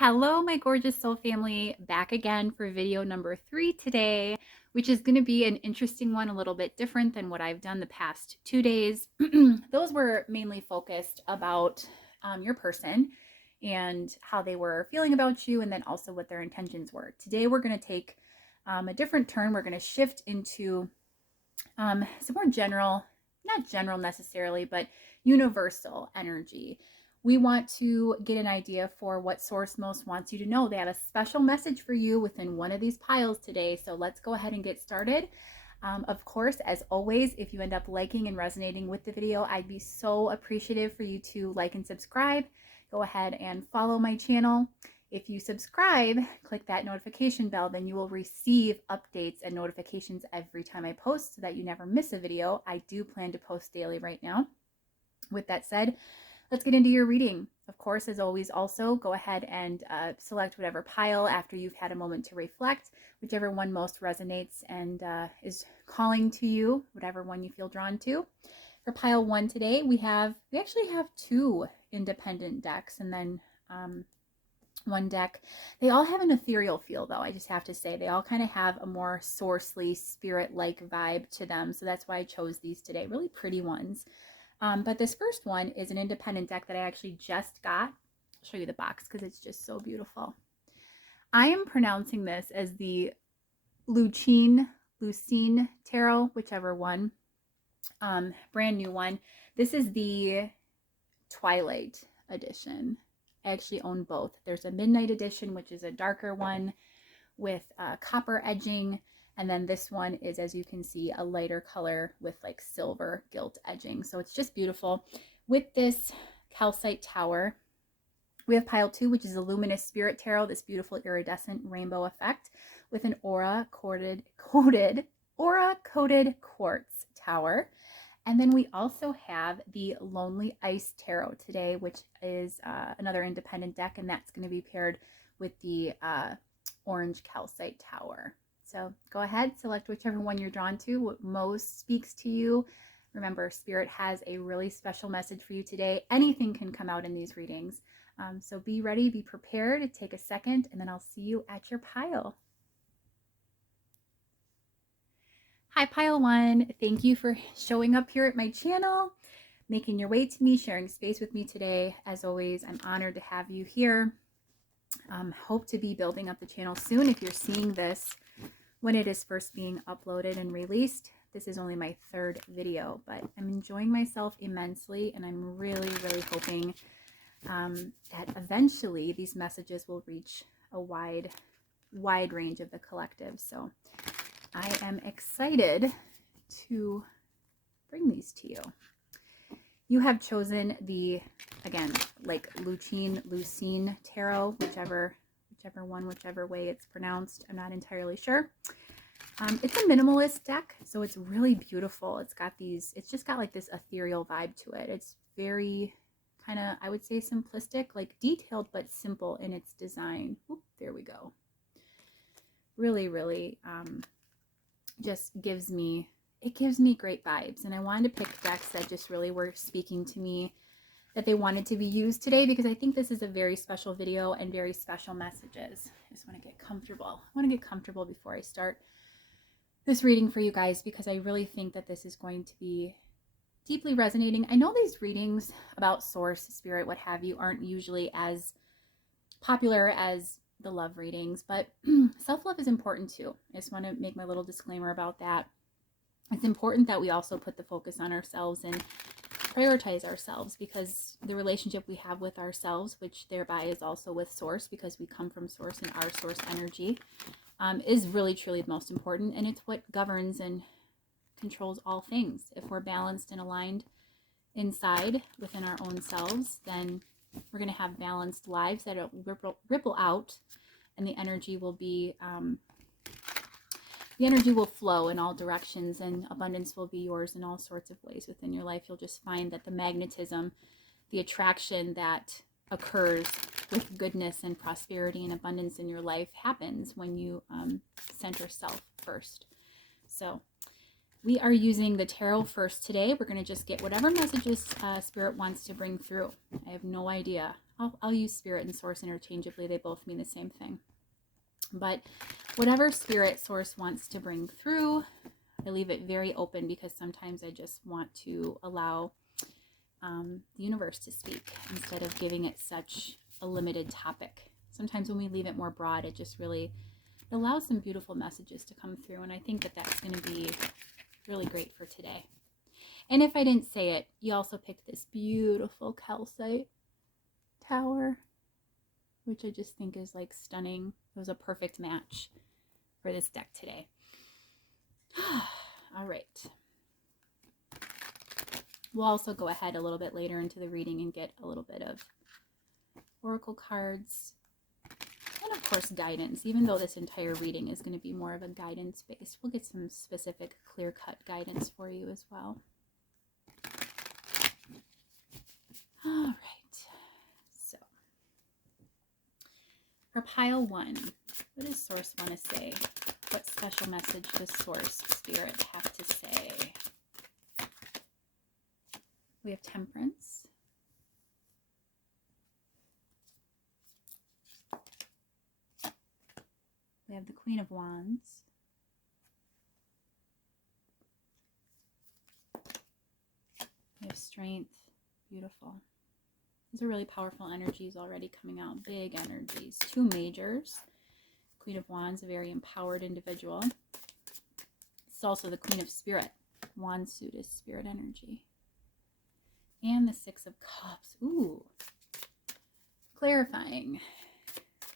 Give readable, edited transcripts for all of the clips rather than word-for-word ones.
Hello, my gorgeous soul family, back again for video number 3 today, which is going to be an interesting one, a little bit different than what I've done the past 2 days. Those were mainly focused about your person and how they were feeling about you, and then also what their intentions were. Today, we're going to take a different turn. We're going to shift into some more general, not general necessarily, but universal energy. We want to get an idea for what Source most wants you to know. They have a special message for you within one of these piles today. So let's go ahead and get started. Of course, as always, if you end up liking and resonating with the video, I'd be so appreciative for you to like and subscribe. Go ahead and follow my channel. If you subscribe, click that notification bell, then you will receive updates and notifications every time I post so that you never miss a video. I do plan to post daily right now. With that said, let's get into your reading. Of course, as always, also go ahead and select whatever pile after you've had a moment to reflect, whichever one most resonates and is calling to you, whatever one you feel drawn to. For pile 1 today, we actually have 2 independent decks and then one deck. They all have an ethereal feel, though. I just have to say they all kind of have a more sourcely, spirit-like vibe to them. So that's why I chose these today. Really pretty ones. But this first one is an independent deck that I actually just got. I'll show you the box because it's just so beautiful. I am pronouncing this as the Lucine Tarot, whichever one. Brand new one. This is the Twilight edition. I actually own both. There's a Midnight edition, which is a darker one with copper edging. And then this one is, as you can see, a lighter color with like silver gilt edging. So it's just beautiful. With this calcite tower, we have pile 2, which is a Luminous Spirit Tarot, this beautiful iridescent rainbow effect with an aura-coated quartz tower. And then we also have the Lonely Ice Tarot today, which is another independent deck, and that's going to be paired with the orange calcite tower. So go ahead, select whichever one you're drawn to, what most speaks to you. Remember, Spirit has a really special message for you today. Anything can come out in these readings. So be ready, be prepared, take a second, and then I'll see you at your pile. Hi, pile 1. Thank you for showing up here at my channel, making your way to me, sharing space with me today. As always, I'm honored to have you here. Hope to be building up the channel soon. If you're seeing this when it is first being uploaded and released, this is only my 3rd video, but I'm enjoying myself immensely, and I'm really, really hoping that eventually these messages will reach a wide range of the collective. So I am excited to bring these to you. You have chosen the, again, like Lucine Tarot, whichever way it's pronounced. I'm not entirely sure. It's a minimalist deck, so it's really beautiful. It's just got like this ethereal vibe to it. It's very kind of, I would say, simplistic, like detailed, but simple in its design. Oop, there we go. Really, really, just gives me great vibes. And I wanted to pick decks that just really were speaking to me, that they wanted to be used today, because I think this is a very special video and very special messages. I just want to get comfortable. I want to get comfortable before I start this reading for you guys, because I really think that this is going to be deeply resonating. I know these readings about Source, Spirit, what have you, aren't usually as popular as the love readings, but self-love is important too. I just want to make my little disclaimer about that. It's important that we also put the focus on ourselves and prioritize ourselves, because the relationship we have with ourselves, which thereby is also with Source, because we come from Source and our Source energy, is really truly the most important, and it's what governs and controls all things. If we're balanced and aligned inside within our own selves, then we're going to have balanced lives that ripple out, and the energy will be flow in all directions, and abundance will be yours in all sorts of ways within your life. You'll just find that the magnetism, the attraction that occurs with goodness and prosperity and abundance in your life happens when you center self first. So we are using the tarot first today. We're going to just get whatever messages Spirit wants to bring through. I have no idea I'll use spirit and source interchangeably. They both mean the same thing. But whatever spirit source wants to bring through, I leave it very open, because sometimes I just want to allow the universe to speak instead of giving it such a limited topic. Sometimes when we leave it more broad, it just really allows some beautiful messages to come through. And I think that that's going to be really great for today. And if I didn't say it, you also picked this beautiful calcite tower, which I just think is like stunning. It was a perfect match for this deck today. All right. We'll also go ahead a little bit later into the reading and get a little bit of oracle cards. And of course, guidance. Even though this entire reading is going to be more of a guidance base, we'll get some specific clear-cut guidance for you as well. All right. So, for pile 1, what does Source want to say? What special message does Source Spirit have to say? We have Temperance. We have the Queen of Wands. We have Strength. Beautiful. These are really powerful energies already coming out. Big energies. 2 majors. Queen of Wands, a very empowered individual. It's also the Queen of Spirit. Wand suit is spirit energy. And the 6 of Cups. Ooh. Clarifying.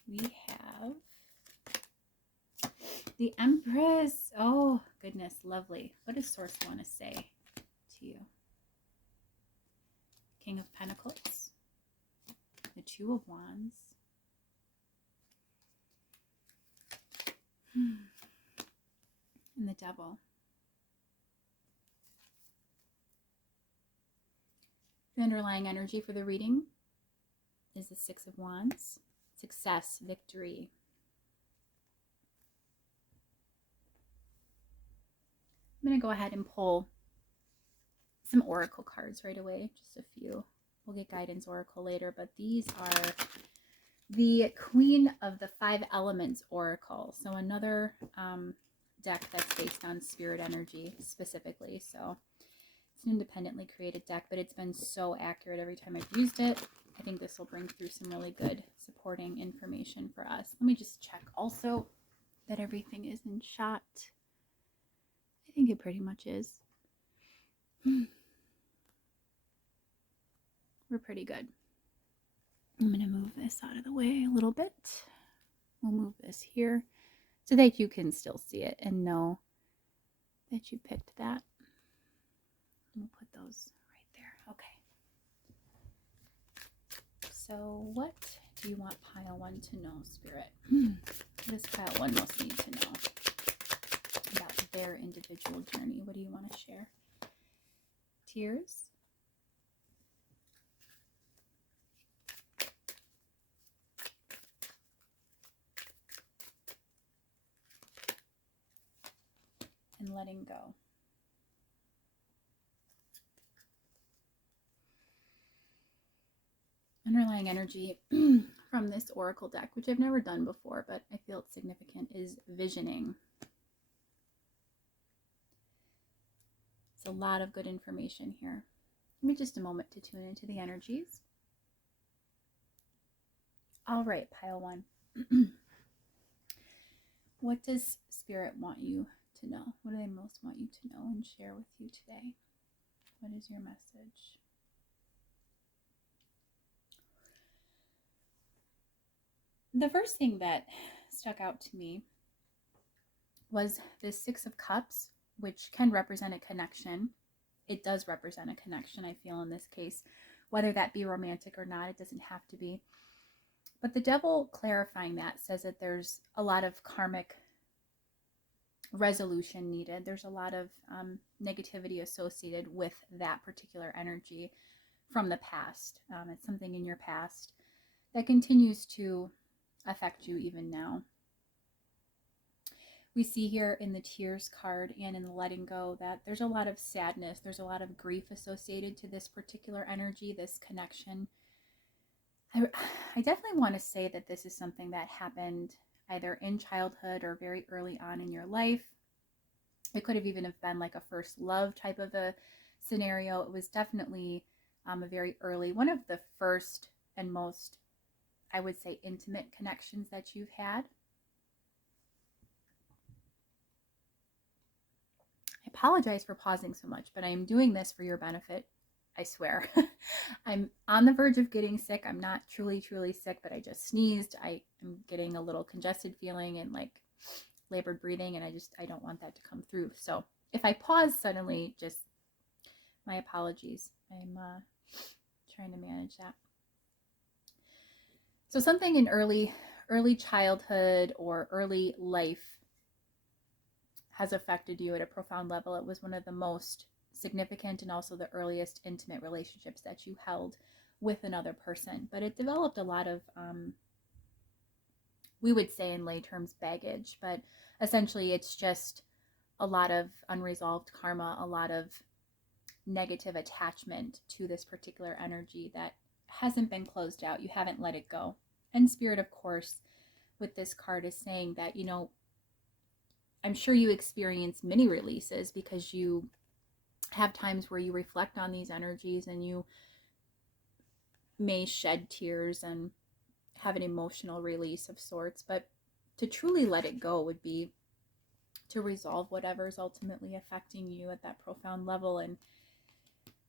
We have the Empress. Oh, goodness. Lovely. What does Source want to say to you? King of Pentacles. The 2 of Wands. And the Devil. The underlying energy for the reading is the 6 of Wands. Success, victory. I'm going to go ahead and pull some oracle cards right away, just a few. We'll get guidance oracle later, but these are the Queen of the 5 Elements oracle. So another deck that's based on spirit energy specifically. So it's an independently created deck, but it's been so accurate every time I've used it. I think this will bring through some really good supporting information for us. Let me just check also that everything is in shot. I think it pretty much is. We're pretty good. I'm going to move this out of the way a little bit. We'll move this here so that you can still see it and know that you picked that. We'll put those right there. Okay. So what do you want pile 1 to know, Spirit? What does pile 1 most need to know about their individual journey? What do you want to share? Tears? And letting go. Underlying energy from this oracle deck, which I've never done before, but I feel it's significant, is visioning. It's a lot of good information here. Give me just a moment to tune into the energies. All right, pile 1. What does Spirit want you to know? What do they most want you to know and share with you today? What is your message? The first thing that stuck out to me was the 6 of Cups, which can represent a connection. It does represent a connection, I feel, in this case. Whether that be romantic or not, it doesn't have to be. But the Devil, clarifying that, says that there's a lot of karmic resolution needed. There's a lot of negativity associated with that particular energy from the past. It's something in your past that continues to affect you even now. We see here in the Tears card and in the Letting Go that there's a lot of sadness, there's a lot of grief associated to this particular energy, this connection. I, I definitely want to say that this is something that happened either in childhood or very early on in your life. It could have even have been like a first love type of a scenario. It was definitely a very early, one of the first and most, I would say, intimate connections that you've had. I apologize for pausing so much, but I am doing this for your benefit. I swear. I'm on the verge of getting sick. I'm not truly sick, but I just sneezed. I am getting a little congested feeling and like labored breathing, and I don't want that to come through. So if I pause suddenly, just my apologies. I'm trying to manage that. So something in early childhood or early life has affected you at a profound level. It was one of the most significant and also the earliest intimate relationships that you held with another person. But it developed a lot of, we would say in lay terms, baggage. But essentially, it's just a lot of unresolved karma, a lot of negative attachment to this particular energy that hasn't been closed out. You haven't let it go. And Spirit, of course, with this card is saying that, you know, I'm sure you experience mini releases because you have times where you reflect on these energies and you may shed tears and have an emotional release of sorts. But to truly let it go would be to resolve whatever is ultimately affecting you at that profound level and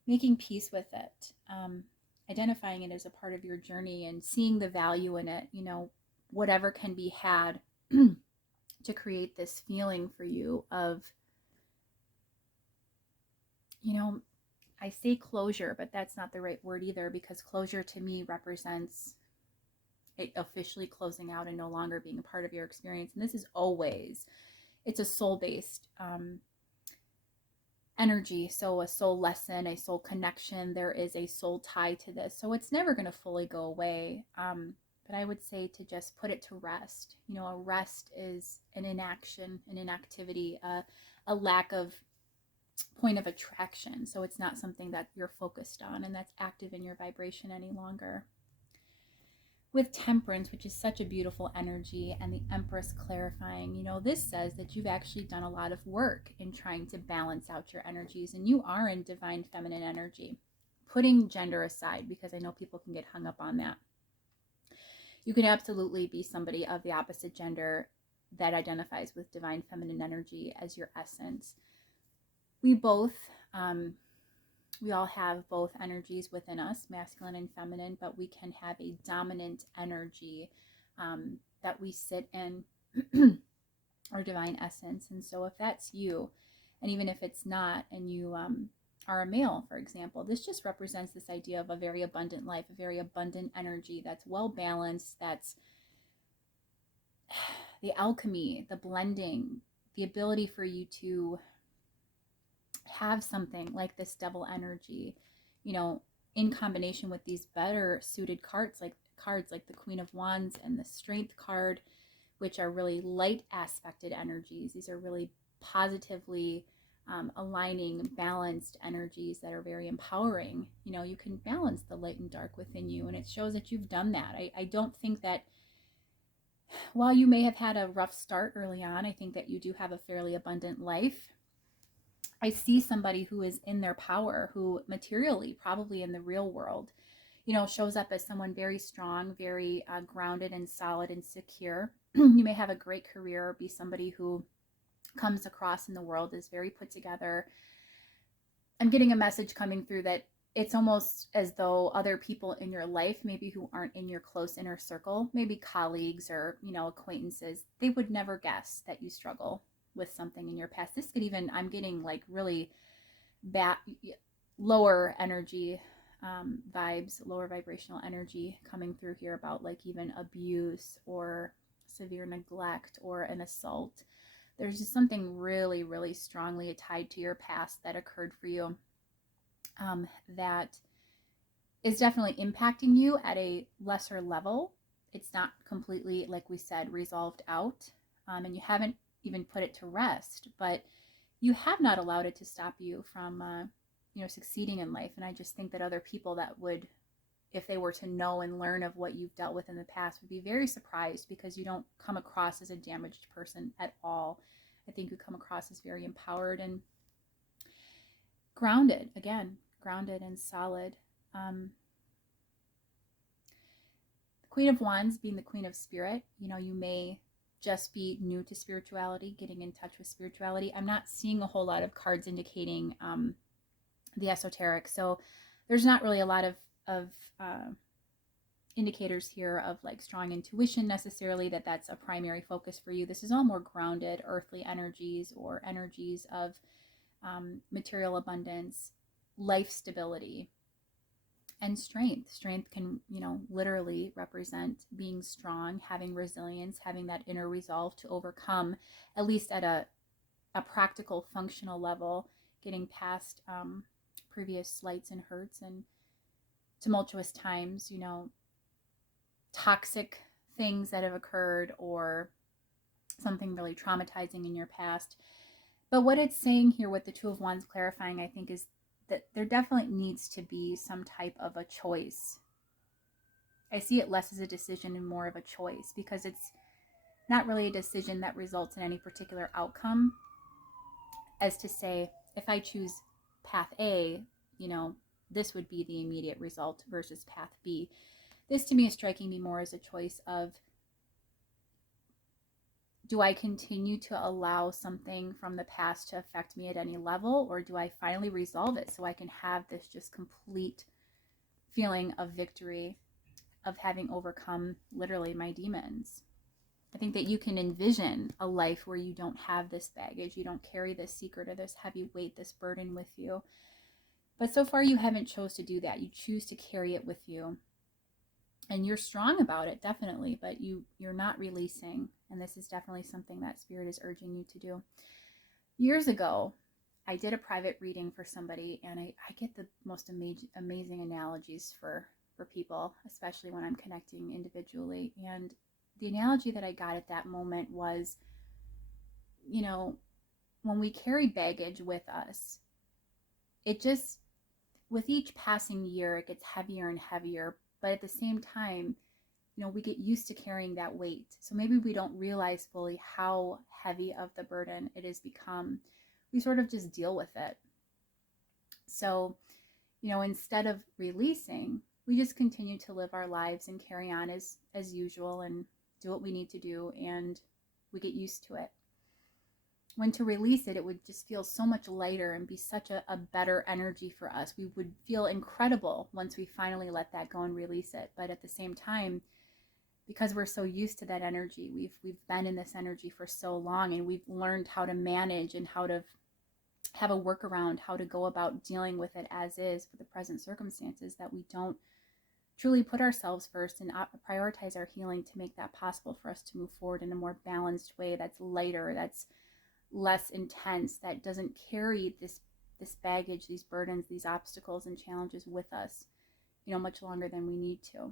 making peace with it, identifying it as a part of your journey and seeing the value in it, you know, whatever can be had to create this feeling for you of, you know, I say closure, but that's not the right word either, because closure to me represents it officially closing out and no longer being a part of your experience. And this is always, it's a soul-based energy. So a soul lesson, a soul connection, there is a soul tie to this. So it's never going to fully go away. But I would say to just put it to rest. You know, a rest is an inaction, an inactivity, a lack of point of attraction. So it's not something that you're focused on and that's active in your vibration any longer. With Temperance, which is such a beautiful energy, and the Empress clarifying, you know, this says that you've actually done a lot of work in trying to balance out your energies, and you are in divine feminine energy. Putting gender aside, because I know people can get hung up on that. You can absolutely be somebody of the opposite gender that identifies with divine feminine energy as your essence. We both, we all have both energies within us, masculine and feminine, but we can have a dominant energy that we sit in, our divine essence. And so if that's you, and even if it's not, and you are a male, for example, this just represents this idea of a very abundant life, a very abundant energy that's well balanced, that's the alchemy, the blending, the ability for you to have something like this devil energy, you know, in combination with these better suited cards like the Queen of Wands and the Strength card, which are really light aspected energies. These are really positively aligning, balanced energies that are very empowering. You know, you can balance the light and dark within you, and it shows that you've done that. I don't think that while you may have had a rough start early on, I think that you do have a fairly abundant life. I see somebody who is in their power, who materially, probably in the real world, you know, shows up as someone very strong, very grounded and solid and secure. You may have a great career, or be somebody who comes across in the world as very put together. I'm getting a message coming through that it's almost as though other people in your life, maybe who aren't in your close inner circle, maybe colleagues or, you know, acquaintances, they would never guess that you struggle with something in your past. This could even, I'm getting like really bad, lower energy vibes, lower vibrational energy coming through here about like even abuse or severe neglect or an assault. There's just something really strongly tied to your past that occurred for you that is definitely impacting you at a lesser level. It's not completely, like we said, resolved out, and you haven't even put it to rest, but you have not allowed it to stop you from you know, succeeding in life. And I just think that other people that would if they were to know and learn of what you've dealt with in the past, would be very surprised, because you don't come across as a damaged person at all. I think you come across as very empowered and grounded, again, grounded and solid. Queen of Wands being the Queen of Spirit, you may just be new to spirituality, getting in touch with spirituality. I'm not seeing a whole lot of cards indicating the esoteric, so there's not really a lot of indicators here of like strong intuition necessarily, that's a primary focus for you. This is all more grounded earthly energies, or energies of material abundance, life stability, and strength. Strength can, literally represent being strong, having resilience, having that inner resolve to overcome, at least at a practical, functional level, getting past previous slights and hurts and tumultuous times, toxic things that have occurred, or something really traumatizing in your past. But what it's saying here with the Two of Wands clarifying, I think, is that there definitely needs to be some type of a choice. I see it less as a decision and more of a choice, because it's not really a decision that results in any particular outcome, as to say, if I choose path A, this would be the immediate result, versus path B. This to me is striking me more as a choice of, do I continue to allow something from the past to affect me at any level, or do I finally resolve it so I can have this just complete feeling of victory, of having overcome literally my demons? I think that you can envision a life where you don't have this baggage, you don't carry this secret or this heavy weight, this burden with you. But so far you haven't chose to do that. You choose to carry it with you. And you're strong about it, definitely, but you're not releasing. And this is definitely something that Spirit is urging you to do. Years ago, I did a private reading for somebody, and I get the most amazing analogies for people, especially when I'm connecting individually. And the analogy that I got at that moment was, when we carry baggage with us, it just, with each passing year, it gets heavier and heavier. But at the same time, we get used to carrying that weight. So maybe we don't realize fully how heavy of the burden it has become. We sort of just deal with it. So, instead of releasing, we just continue to live our lives and carry on as usual and do what we need to do, and we get used to it. When to release it, it would just feel so much lighter and be such a better energy for us. We would feel incredible once we finally let that go and release it. But at the same time, because we're so used to that energy, we've been in this energy for so long, and we've learned how to manage and how to have a workaround, how to go about dealing with it as is for the present circumstances, that we don't truly put ourselves first and prioritize our healing to make that possible for us to move forward in a more balanced way, that's lighter, that's less intense, that doesn't carry this baggage, these burdens, these obstacles and challenges with us, much longer than we need to.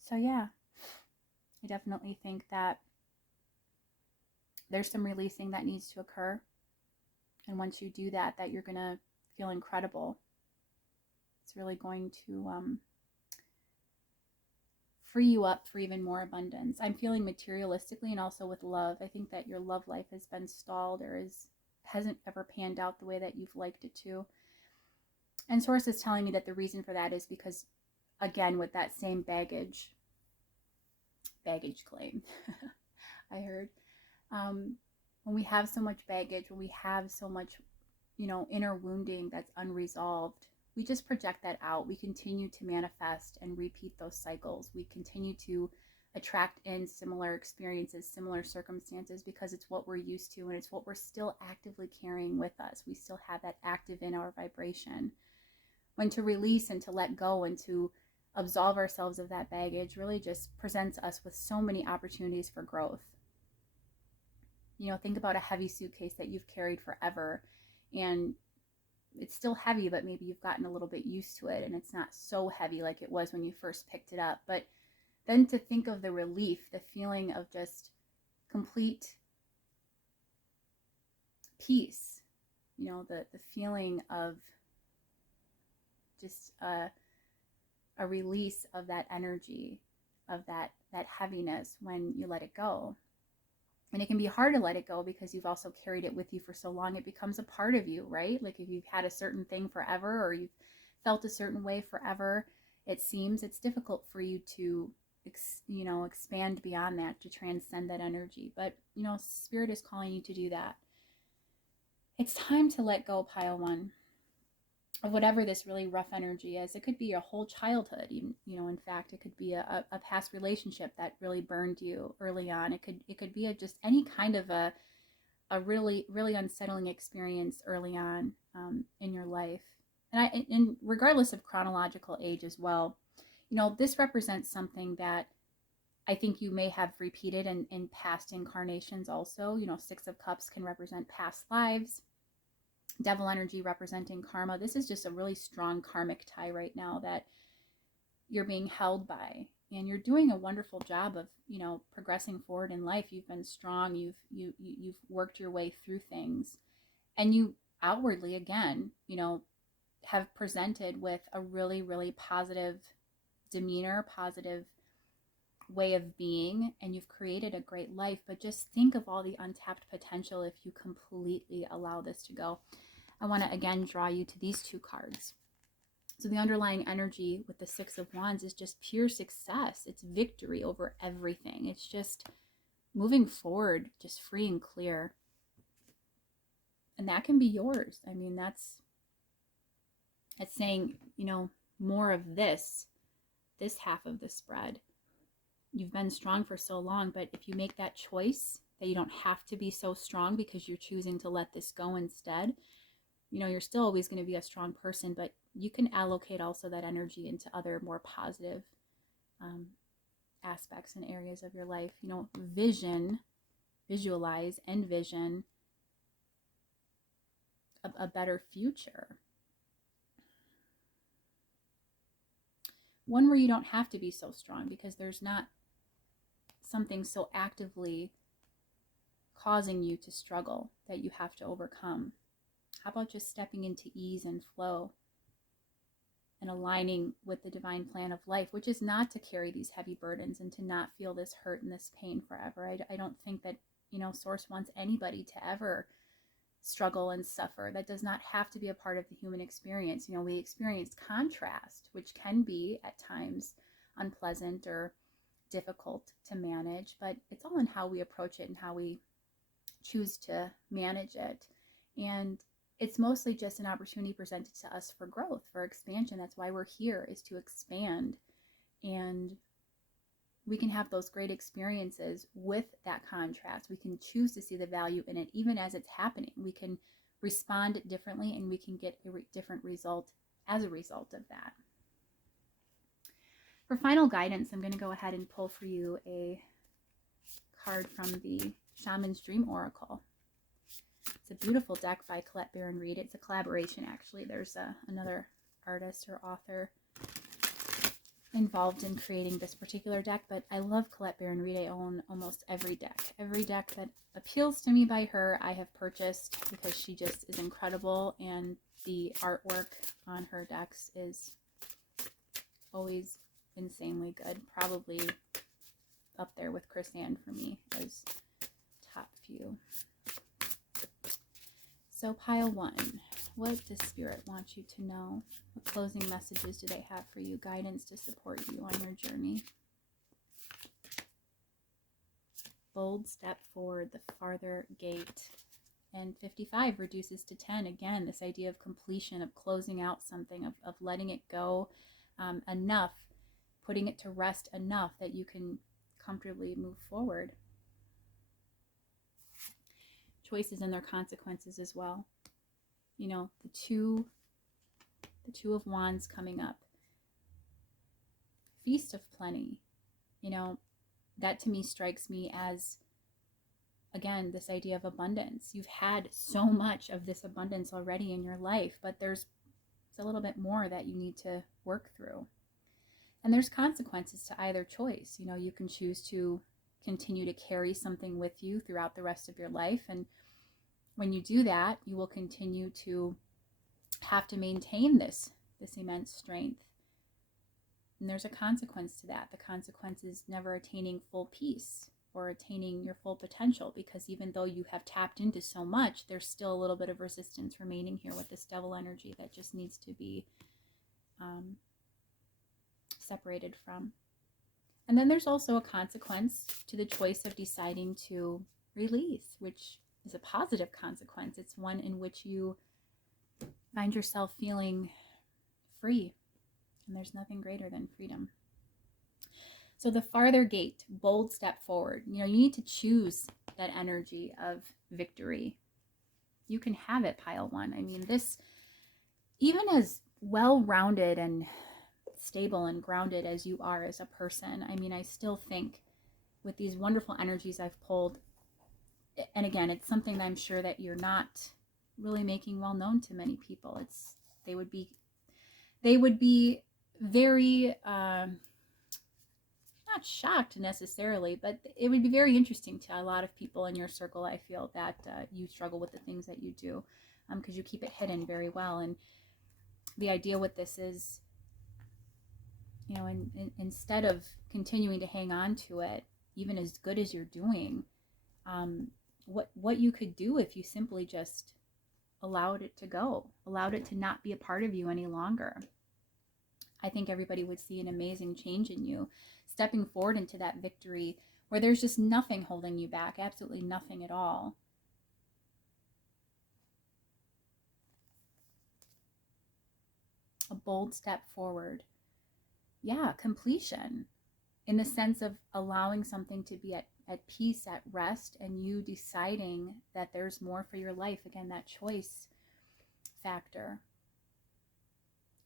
So yeah, I definitely think that there's some releasing that needs to occur. And once you do that, you're going to feel incredible. It's really going to free you up for even more abundance. I'm feeling materialistically and also with love. I think that your love life has been stalled, or hasn't ever panned out the way that you've liked it to. And Source is telling me that the reason for that is because, again, with that same baggage claim, I heard, when we have so much baggage, when we have so much, inner wounding that's unresolved, we just project that out. We continue to manifest and repeat those cycles. We continue to attract in similar experiences, similar circumstances, because it's what we're used to, and it's what we're still actively carrying with us. We still have that active in our vibration. When to release and to let go and to absolve ourselves of that baggage really just presents us with so many opportunities for growth. Think about a heavy suitcase that you've carried forever, and it's still heavy, but maybe you've gotten a little bit used to it and it's not so heavy like it was when you first picked it up. But then to think of the relief, the feeling of just complete peace, the feeling of just a release of that energy, of that heaviness when you let it go. And it can be hard to let it go because you've also carried it with you for so long. It becomes a part of you, right? Like if you've had a certain thing forever, or you've felt a certain way forever, it seems it's difficult for you to expand beyond that, to transcend that energy. But Spirit is calling you to do that. It's time to let go, pile one, of whatever this really rough energy is. It could be your whole childhood, even, in fact, it could be a past relationship that really burned you early on. It could be just any kind of a really, really unsettling experience early on in your life. And regardless of chronological age as well, this represents something that I think you may have repeated in past incarnations also. Six of Cups can represent past lives. Devil energy representing karma. This is just a really strong karmic tie right now that you're being held by, and you're doing a wonderful job of progressing forward in life. You've been strong. You've worked your way through things, and you outwardly again have presented with a really, really positive demeanor, positive way of being, and you've created a great life. But just think of all the untapped potential if you completely allow this to go. I want to again draw you to these two cards. So the underlying energy with the Six of Wands is just pure success. It's victory over everything. It's just moving forward, just free and clear. And that can be yours. I mean, that's saying, more of this half of the spread. You've been strong for so long, but if you make that choice that you don't have to be so strong because you're choosing to let this go instead, you're still always going to be a strong person, but you can allocate also that energy into other more positive aspects and areas of your life. Visualize, envision a better future. One where you don't have to be so strong because there's not something so actively causing you to struggle that you have to overcome. How about just stepping into ease and flow and aligning with the divine plan of life, which is not to carry these heavy burdens and to not feel this hurt and this pain forever. I don't think that, Source wants anybody to ever struggle and suffer. That does not have to be a part of the human experience. We experience contrast, which can be at times unpleasant or difficult to manage, but it's all in how we approach it and how we choose to manage it. And it's mostly just an opportunity presented to us for growth, for expansion. That's why we're here, is to expand. And we can have those great experiences with that contrast. We can choose to see the value in it, even as it's happening. We can respond differently, and we can get a different result as a result of that. For final guidance, I'm going to go ahead and pull for you a card from the Shaman's Dream Oracle. It's a beautiful deck by Colette Baron Reid. It's a collaboration, actually. There's another artist or author involved in creating this particular deck, but I love Colette Baron Reid. I own almost every deck. Every deck that appeals to me by her, I have purchased because she just is incredible, and the artwork on her decks is always insanely good. Probably up there with Chris Ann for me as top few. So pile one, what does Spirit want you to know? What closing messages do they have for you? Guidance to support you on your journey. Bold step forward, the farther gate. And 55 reduces to 10. Again, this idea of completion, of closing out something, of letting it go enough, putting it to rest enough that you can comfortably move forward. Choices and their consequences as well. The two of Wands coming up. Feast of Plenty. That to me strikes me as, again, this idea of abundance. You've had so much of this abundance already in your life, but there's a little bit more that you need to work through. And there's consequences to either choice. You can choose to continue to carry something with you throughout the rest of your life, and When you do that, you will continue to have to maintain this immense strength. And there's a consequence to that. The consequence is never attaining full peace or attaining your full potential, because even though you have tapped into so much, there's still a little bit of resistance remaining here with this devil energy that just needs to be separated from. And then there's also a consequence to the choice of deciding to release, which is a positive consequence. It's one in which you find yourself feeling free. And there's nothing greater than freedom. So the farther gate, bold step forward. You need to choose that energy of victory. You can have it, pile one. I mean, this, even as well-rounded and stable and grounded as you are as a person, I mean, I still think with these wonderful energies I've pulled, and again, it's something that I'm sure that you're not really making well known to many people. They would be very not shocked necessarily, but it would be very interesting to a lot of people in your circle. I feel that you struggle with the things that you do, because you keep it hidden very well. And the idea with this is, instead of continuing to hang on to it, even as good as you're doing, what you could do if you simply just allowed it to go, allowed it to not be a part of you any longer. I think everybody would see an amazing change in you, stepping forward into that victory where there's just nothing holding you back, absolutely nothing at all. A bold step forward. Yeah, completion, in the sense of allowing something to be at peace, at rest, and you deciding that there's more for your life. Again, that choice factor.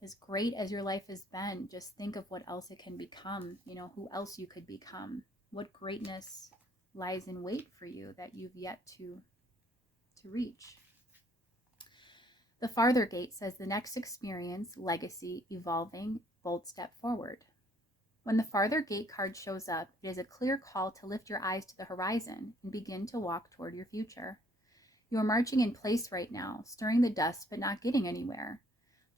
As great as your life has been, just think of what else it can become, who else you could become, what greatness lies in wait for you that you've yet to reach. The farther gate says the next experience, legacy, evolving, bold step forward. When the farther gate card shows up, it is a clear call to lift your eyes to the horizon and begin to walk toward your future. You are marching in place right now, stirring the dust but not getting anywhere.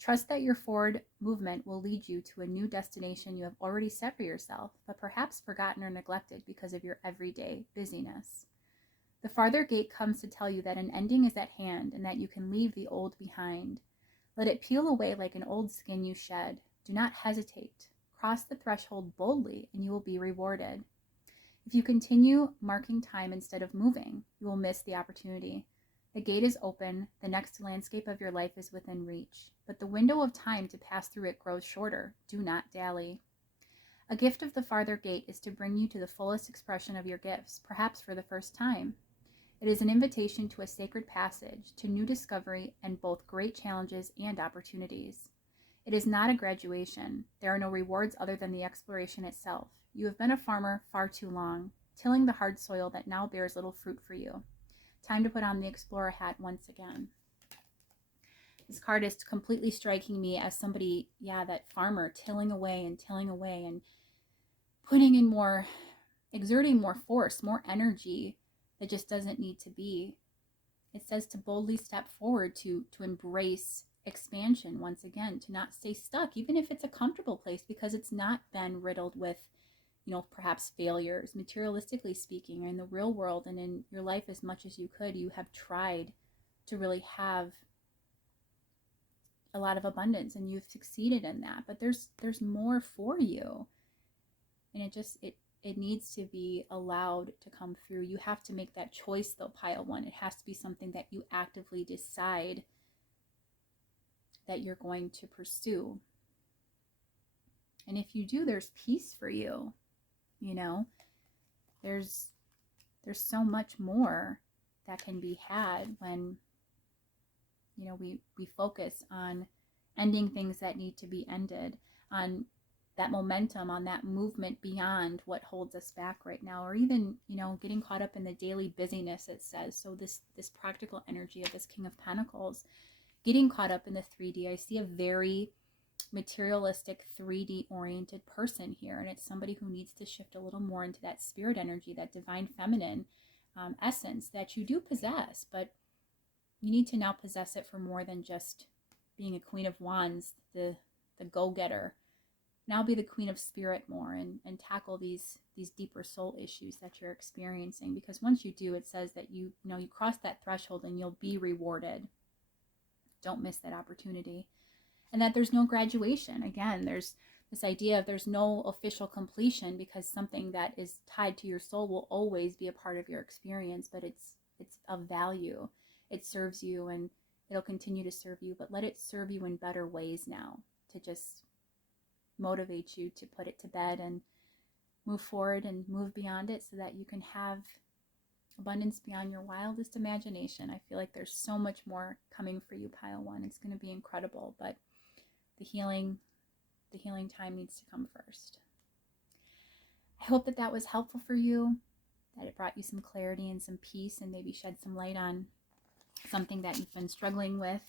Trust that your forward movement will lead you to a new destination you have already set for yourself, but perhaps forgotten or neglected because of your everyday busyness. The farther gate comes to tell you that an ending is at hand and that you can leave the old behind. Let it peel away like an old skin you shed. Do not hesitate. Cross the threshold boldly and you will be rewarded. If you continue marking time instead of moving, you will miss the opportunity. The gate is open, the next landscape of your life is within reach, but the window of time to pass through it grows shorter. Do not dally. A gift of the farther gate is to bring you to the fullest expression of your gifts, perhaps for the first time. It is an invitation to a sacred passage, to new discovery and both great challenges and opportunities. It is not a graduation. There are no rewards other than the exploration itself. You have been a farmer far too long, tilling the hard soil that now bears little fruit for you. Time to put on the explorer hat once again. This card is completely striking me as somebody, that farmer tilling away and putting in more, exerting more force, more energy that just doesn't need to be. It says to boldly step forward, to embrace expansion once again, to not stay stuck, even if it's a comfortable place, because it's not been riddled with perhaps failures, materialistically speaking, or in the real world and in your life as much as you could. You have tried to really have a lot of abundance and you've succeeded in that, but there's more for you. And it needs to be allowed to come through. You have to make that choice though, pile one. It has to be something that you actively decide that you're going to pursue. And if you do, there's peace for you. There's so much more that can be had when we focus on ending things that need to be ended, on that momentum, on that movement beyond what holds us back right now, or even getting caught up in the daily busyness, it says. So this practical energy of this King of Pentacles, getting caught up in the 3D. I see a very materialistic 3D oriented person here, and it's somebody who needs to shift a little more into that spirit energy, that divine feminine essence that you do possess, but you need to now possess it for more than just being a Queen of Wands, the go-getter. Now be the Queen of Spirit more, and tackle these deeper soul issues that you're experiencing, because once you do, it says that you cross that threshold and you'll be rewarded. Don't miss that opportunity. And that there's no graduation. Again, there's this idea of there's no official completion, because something that is tied to your soul will always be a part of your experience, but it's of value. It serves you, and it'll continue to serve you, but let it serve you in better ways now, to just motivate you to put it to bed and move forward and move beyond it, so that you can have abundance beyond your wildest imagination. I feel like there's so much more coming for you, Pile 1. It's going to be incredible, but the healing time needs to come first. I hope that was helpful for you, that it brought you some clarity and some peace, and maybe shed some light on something that you've been struggling with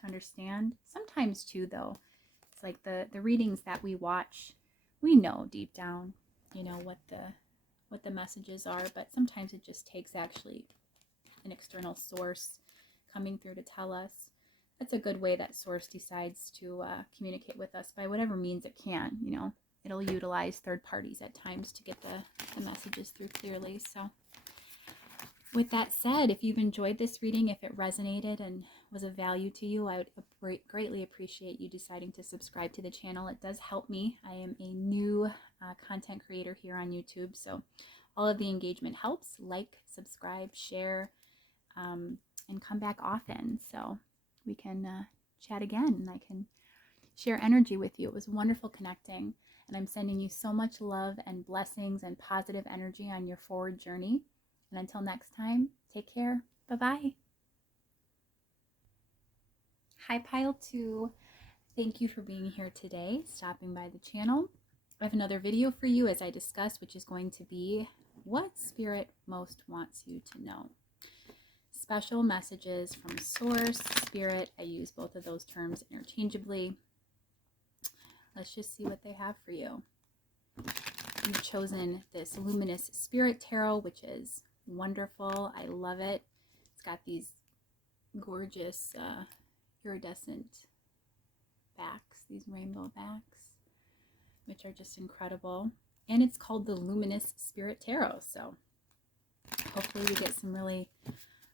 to understand. Sometimes too, though, it's like the readings that we watch, we know deep down, what the messages are, but sometimes it just takes actually an external source coming through to tell us. That's a good way that source decides to communicate with us, by whatever means it can. It'll utilize third parties at times to get the messages through clearly. So with that said, if you've enjoyed this reading, if it resonated and was of value to you, I would greatly appreciate you deciding to subscribe to the channel. It does help me. I am a new content creator here on YouTube, so all of the engagement helps. Like, subscribe, share, and come back often so we can chat again, and I can share energy with you. It was wonderful connecting, and I'm sending you so much love and blessings and positive energy on your forward journey. And until next time, take care. Bye-bye. Hi, Pile 2. Thank you for being here today, stopping by the channel. I have another video for you, as I discussed, which is going to be what Spirit most wants you to know. Special messages from Source, Spirit. I use both of those terms interchangeably. Let's just see what they have for you. You've chosen this Luminous Spirit Tarot, which is wonderful. I love it. It's got these gorgeous iridescent backs, these rainbow backs, which are just incredible. And it's called the Luminous Spirit Tarot. So hopefully we get some really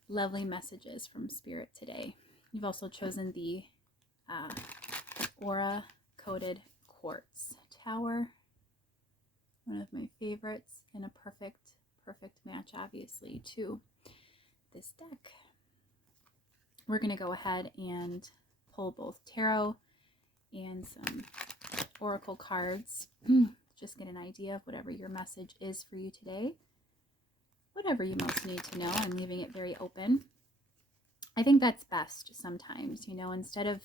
lovely messages from Spirit today. You've also chosen the Aura Coated Quartz Tower, one of my favorites, and a perfect match, obviously, to this deck. We're going to go ahead and pull both tarot and some oracle cards. Just get an idea of whatever your message is for you today. Whatever you most need to know. I'm leaving it very open. I think that's best sometimes, instead of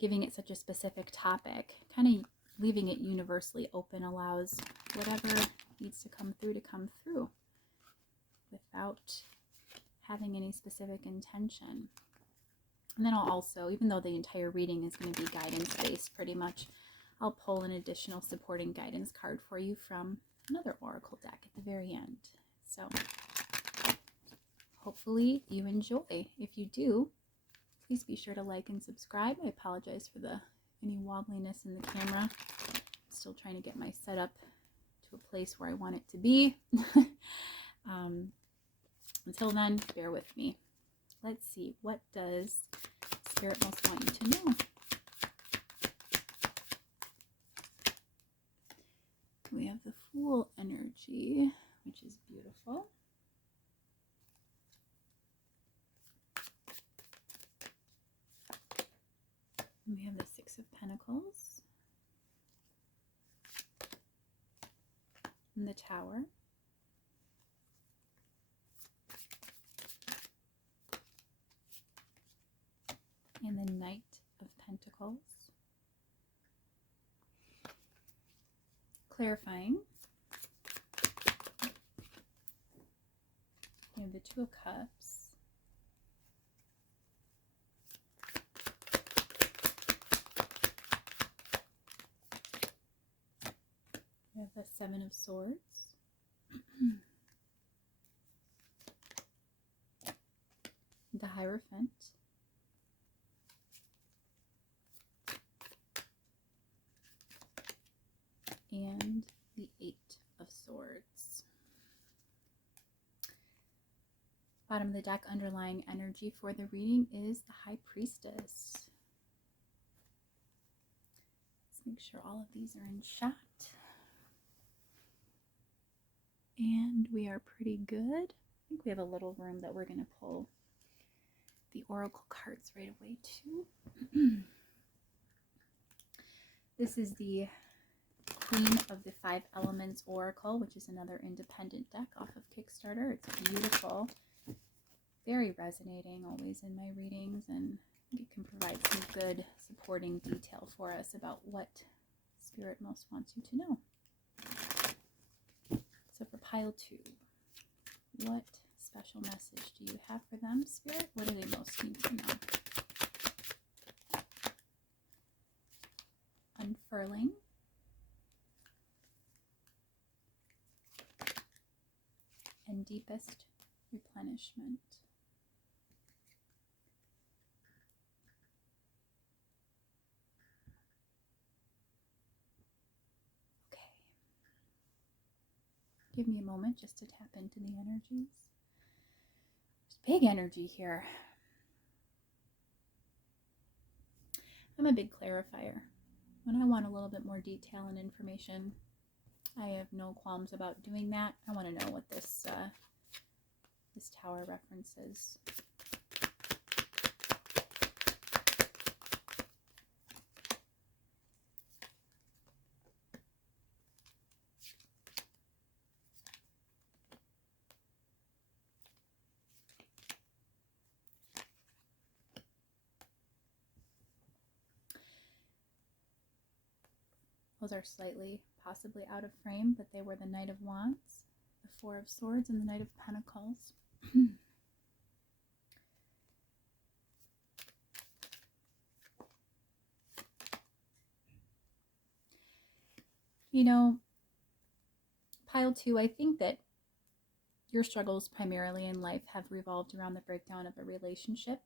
giving it such a specific topic, kind of leaving it universally open allows whatever needs to come through without having any specific intention. And then I'll also, even though the entire reading is going to be guidance based pretty much, I'll pull an additional supporting guidance card for you from another oracle deck at the very end. So hopefully you enjoy. If you do, please be sure to like and subscribe. I apologize for any wobbliness in the camera. I'm still trying to get my setup to a place where I want it to be. Until then, bear with me. Let's see, what does Spirit most want you to know? We have the Fool energy, which is beautiful. We have the Six of Pentacles and the Tower. And the Knight of Pentacles. Clarifying. We have the Two of Cups. We have the Seven of Swords. the Hierophant, and the Eight of Swords. Bottom of the deck, underlying energy for the reading is the High Priestess. Let's make sure all of these are in shot. And we are pretty good. I think we have a little room that we're going to pull the oracle cards right away too. This is the Queen of the Five Elements Oracle, which is another independent deck off of Kickstarter. It's beautiful. Very resonating always in my readings, and it can provide some good supporting detail for us about what Spirit most wants you to know. So for pile 2, what special message do you have for them, Spirit? What do they most need to know? Unfurling. And deepest replenishment. Okay. Give me a moment just to tap into the energies. There's big energy here. I'm a big clarifier. When I want a little bit more detail and information, I have no qualms about doing that. I want to know what this this tower references. Those are slightly, possibly out of frame, but they were the Knight of Wands, the Four of Swords, and the Knight of Pentacles. You know, pile 2, I think that your struggles primarily in life have revolved around the breakdown of a relationship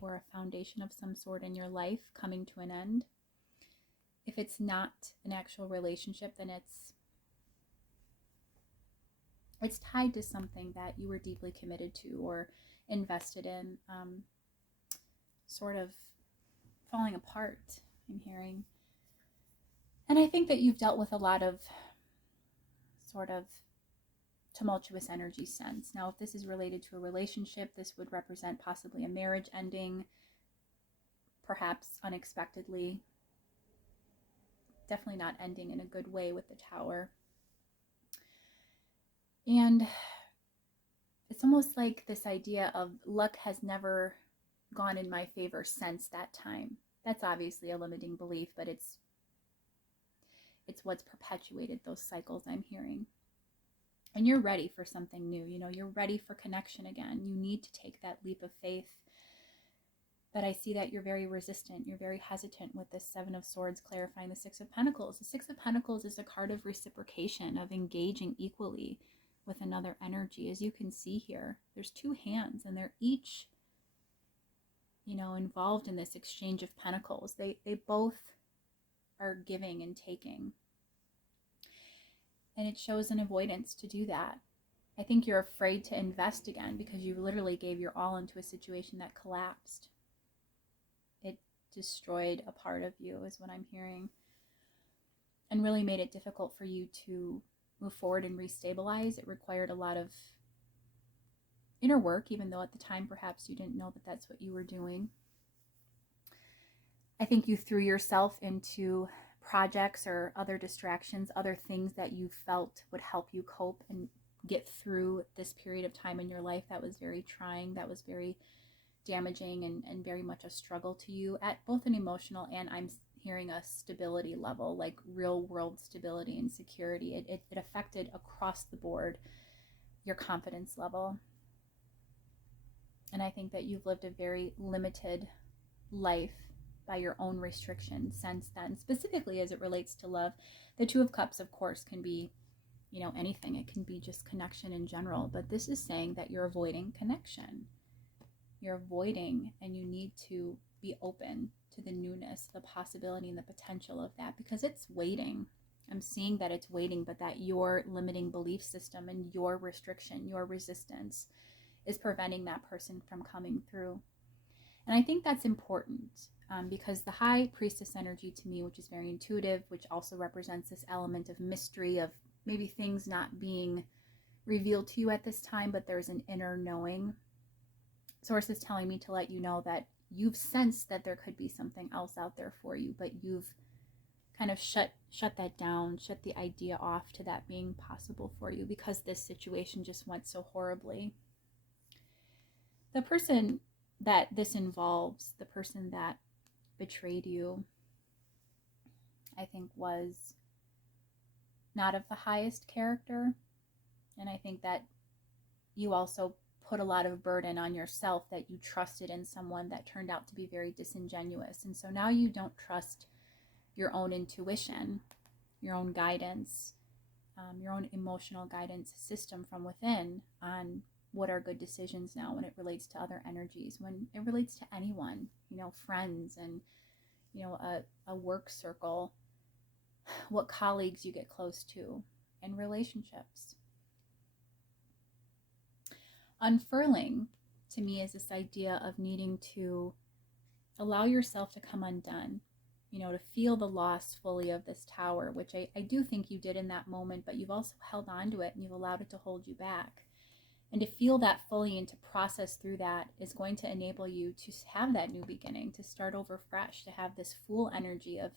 or a foundation of some sort in your life coming to an end. If it's not an actual relationship, then it's tied to something that you were deeply committed to or invested in, sort of falling apart, I'm hearing. And I think that you've dealt with a lot of sort of tumultuous energy sense. Now, if this is related to a relationship, this would represent possibly a marriage ending, perhaps unexpectedly. Definitely not ending in a good way with the Tower. And it's almost like this idea of luck has never gone in my favor since that time. That's obviously a limiting belief, but it's what's perpetuated those cycles I'm hearing. And you're ready for something new. You know, you're ready for connection again. You need to take that leap of faith. But I see that you're very resistant. You're very hesitant with this Seven of Swords clarifying the Six of Pentacles. The Six of Pentacles is a card of reciprocation, of engaging equally with another energy. As you can see here, there's two hands and they're each, you know, involved in this exchange of pentacles. They both are giving and taking. And it shows an avoidance to do that. I think you're afraid to invest again because you literally gave your all into a situation that collapsed. It destroyed a part of you, is what I'm hearing, and really made it difficult for you to move forward and restabilize. It required a lot of inner work, even though at the time perhaps you didn't know that that's what you were doing. I think you threw yourself into projects or other distractions, other things that you felt would help you cope and get through this period of time in your life that was very trying, that was very damaging and very much a struggle to you at both an emotional and, I'm hearing, a stability level, like real world stability and security. It affected across the board your confidence level. And I think that you've lived a very limited life by your own restrictions since then, specifically as it relates to love. The Two of Cups, of course, can be, you know, anything. It can be just connection in general, but this is saying that you're avoiding connection. you're avoiding, and you need to be open to the newness, the possibility, and the potential of that, because it's waiting. I'm seeing that it's waiting, but that your limiting belief system and your restriction, your resistance is preventing that person from coming through. And I think that's important because the high priestess energy to me, which is very intuitive, which also represents this element of mystery, of maybe things not being revealed to you at this time, but there's an inner knowing. Source is telling me to let you know that you've sensed that there could be something else out there for you, but you've kind of shut that down, shut the idea off to that being possible for you because this situation just went so horribly. The person that this involves, the person that betrayed you, I think was not of the highest character. And I think that you also put a lot of burden on yourself that you trusted in someone that turned out to be very disingenuous. And so now you don't trust your own intuition, your own guidance, your own emotional guidance system from within on what are good decisions now when it relates to other energies, when it relates to anyone, friends and, a work circle, what colleagues you get close to, and relationships. Unfurling to me is this idea of needing to allow yourself to come undone, to feel the loss fully of this tower, which I do think you did in that moment, but you've also held on to it and you've allowed it to hold you back. And to feel that fully and to process through that is going to enable you to have that new beginning, to start over fresh, to have this Fool energy of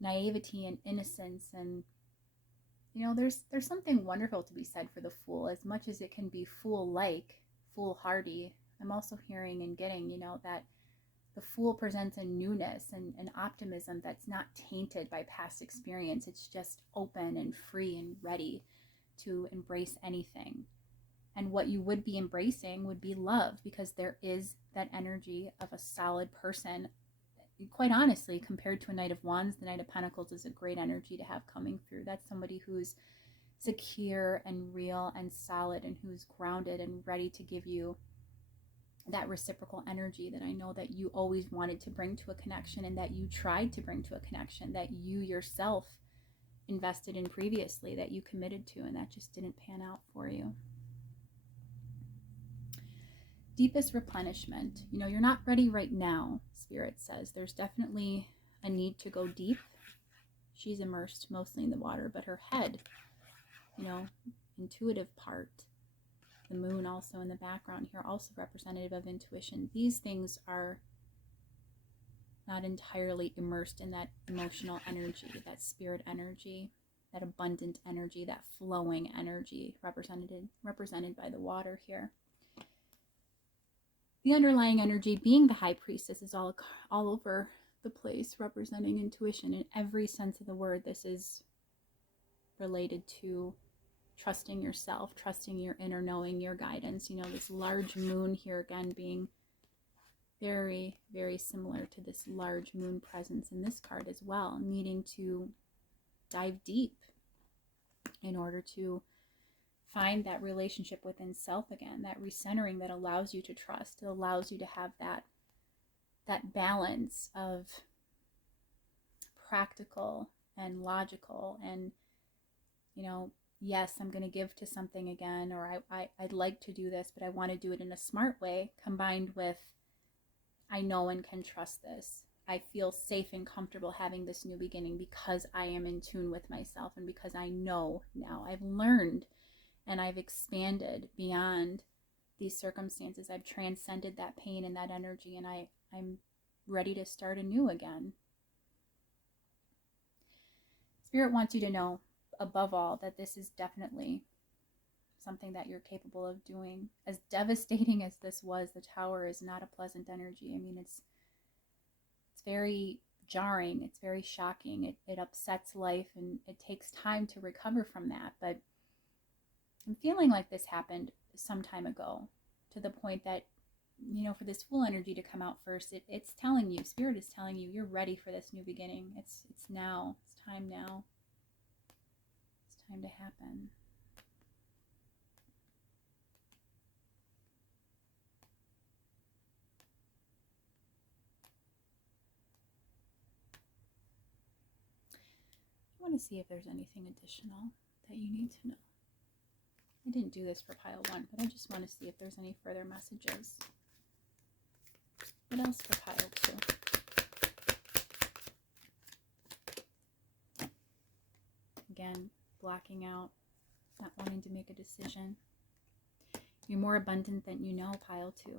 naivety and innocence. And there's something wonderful to be said for the Fool. As much as it can be fool-like, foolhardy, I'm also hearing and getting that the Fool presents a newness and an optimism that's not tainted by past experience. It's just open and free and ready to embrace anything. And what you would be embracing would be love, because there is that energy of a solid person. Quite honestly, compared to a Knight of Wands, the Knight of Pentacles is a great energy to have coming through. That's somebody who's secure and real and solid and who's grounded and ready to give you that reciprocal energy that I know that you always wanted to bring to a connection, and that you tried to bring to a connection, that you yourself invested in previously, that you committed to, and that just didn't pan out for you. Deepest replenishment. You're not ready right now, Spirit says. There's definitely a need to go deep. She's immersed mostly in the water, but her head, intuitive part, the moon also in the background here, also representative of intuition. These things are not entirely immersed in that emotional energy, that spirit energy, that abundant energy, that flowing energy represented by the water here. The underlying energy being the High Priestess is all over the place, representing intuition in every sense of the word. This is related to trusting yourself, trusting your inner knowing, your guidance. This large moon here again being very, very similar to this large moon presence in this card as well, needing to dive deep in order to find that relationship within self again, that recentering that allows you to trust. It allows you to have that balance of practical and logical and, yes, I'm going to give to something again, or I'd like to do this, but I want to do it in a smart way, combined with I know and can trust this. I feel safe and comfortable having this new beginning because I am in tune with myself, and because I know now. I've learned and I've expanded beyond these circumstances. I've transcended that pain and that energy, and I'm ready to start anew again. Spirit wants you to know, above all, that this is definitely something that you're capable of doing. As devastating as this was, the tower is not a pleasant energy. I mean, it's very jarring. It's very shocking. It upsets life, and it takes time to recover from that. But I'm feeling like this happened some time ago, to the point that, for this Fool energy to come out first, it's telling you, Spirit is telling you, you're ready for this new beginning. It's now. It's time now. It's time to happen. want to see if there's anything additional that you need to know. I didn't do this for pile 1, but I just want to see if there's any further messages. What else for pile 2? Again, blocking out, not wanting to make a decision. You're more abundant than you know, pile 2.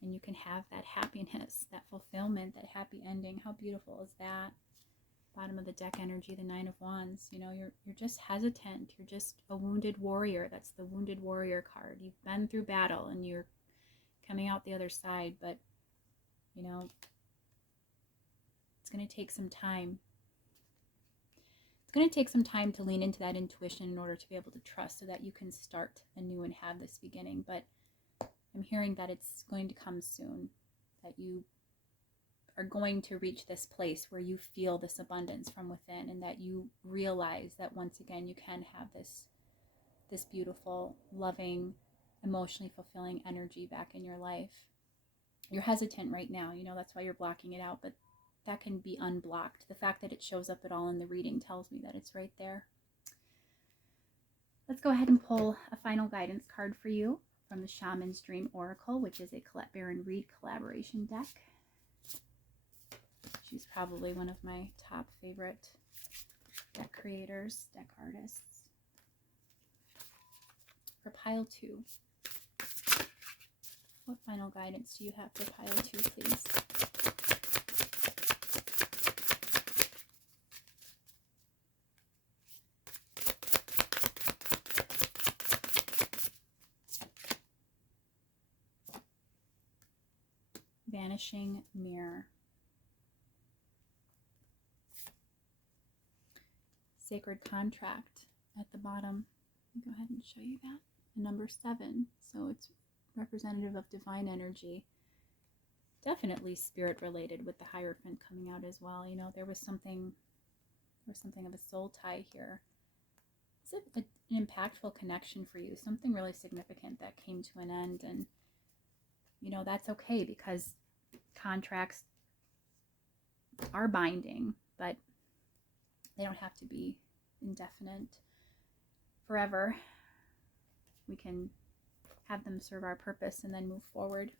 And you can have that happiness, that fulfillment, that happy ending. How beautiful is that? Bottom of the deck energy, the 9 of Wands. You know, you're just hesitant. You're just a wounded warrior. That's the wounded warrior card. You've been through battle and you're coming out the other side, but you know, it's going to take some time. It's going to take some time to lean into that intuition in order to be able to trust so that you can start anew and have this beginning. But I'm hearing that it's going to come soon, that you are going to reach this place where you feel this abundance from within, and that you realize that once again you can have this beautiful, loving, emotionally fulfilling energy back in your life. You're hesitant right now, you know, that's why you're blocking it out, but that can be unblocked. The fact that it shows up at all in the reading tells me that it's right there. Let's go ahead and pull a final guidance card for you from the Shaman's Dream Oracle, which is a Colette Baron Reed collaboration deck. She's probably one of my top favorite deck creators, deck artists. For pile 2, what final guidance do you have for pile 2, please? Vanishing Mirror. Sacred Contract at the bottom. Let me go ahead and show you that. Number 7. So it's representative of divine energy. Definitely spirit related with the Hierophant coming out as well. You know, there was something of a soul tie here. It's an impactful connection for you, something really significant that came to an end. And you know, that's okay, because contracts are binding, but they don't have to be indefinite forever. We can have them serve our purpose and then move forward.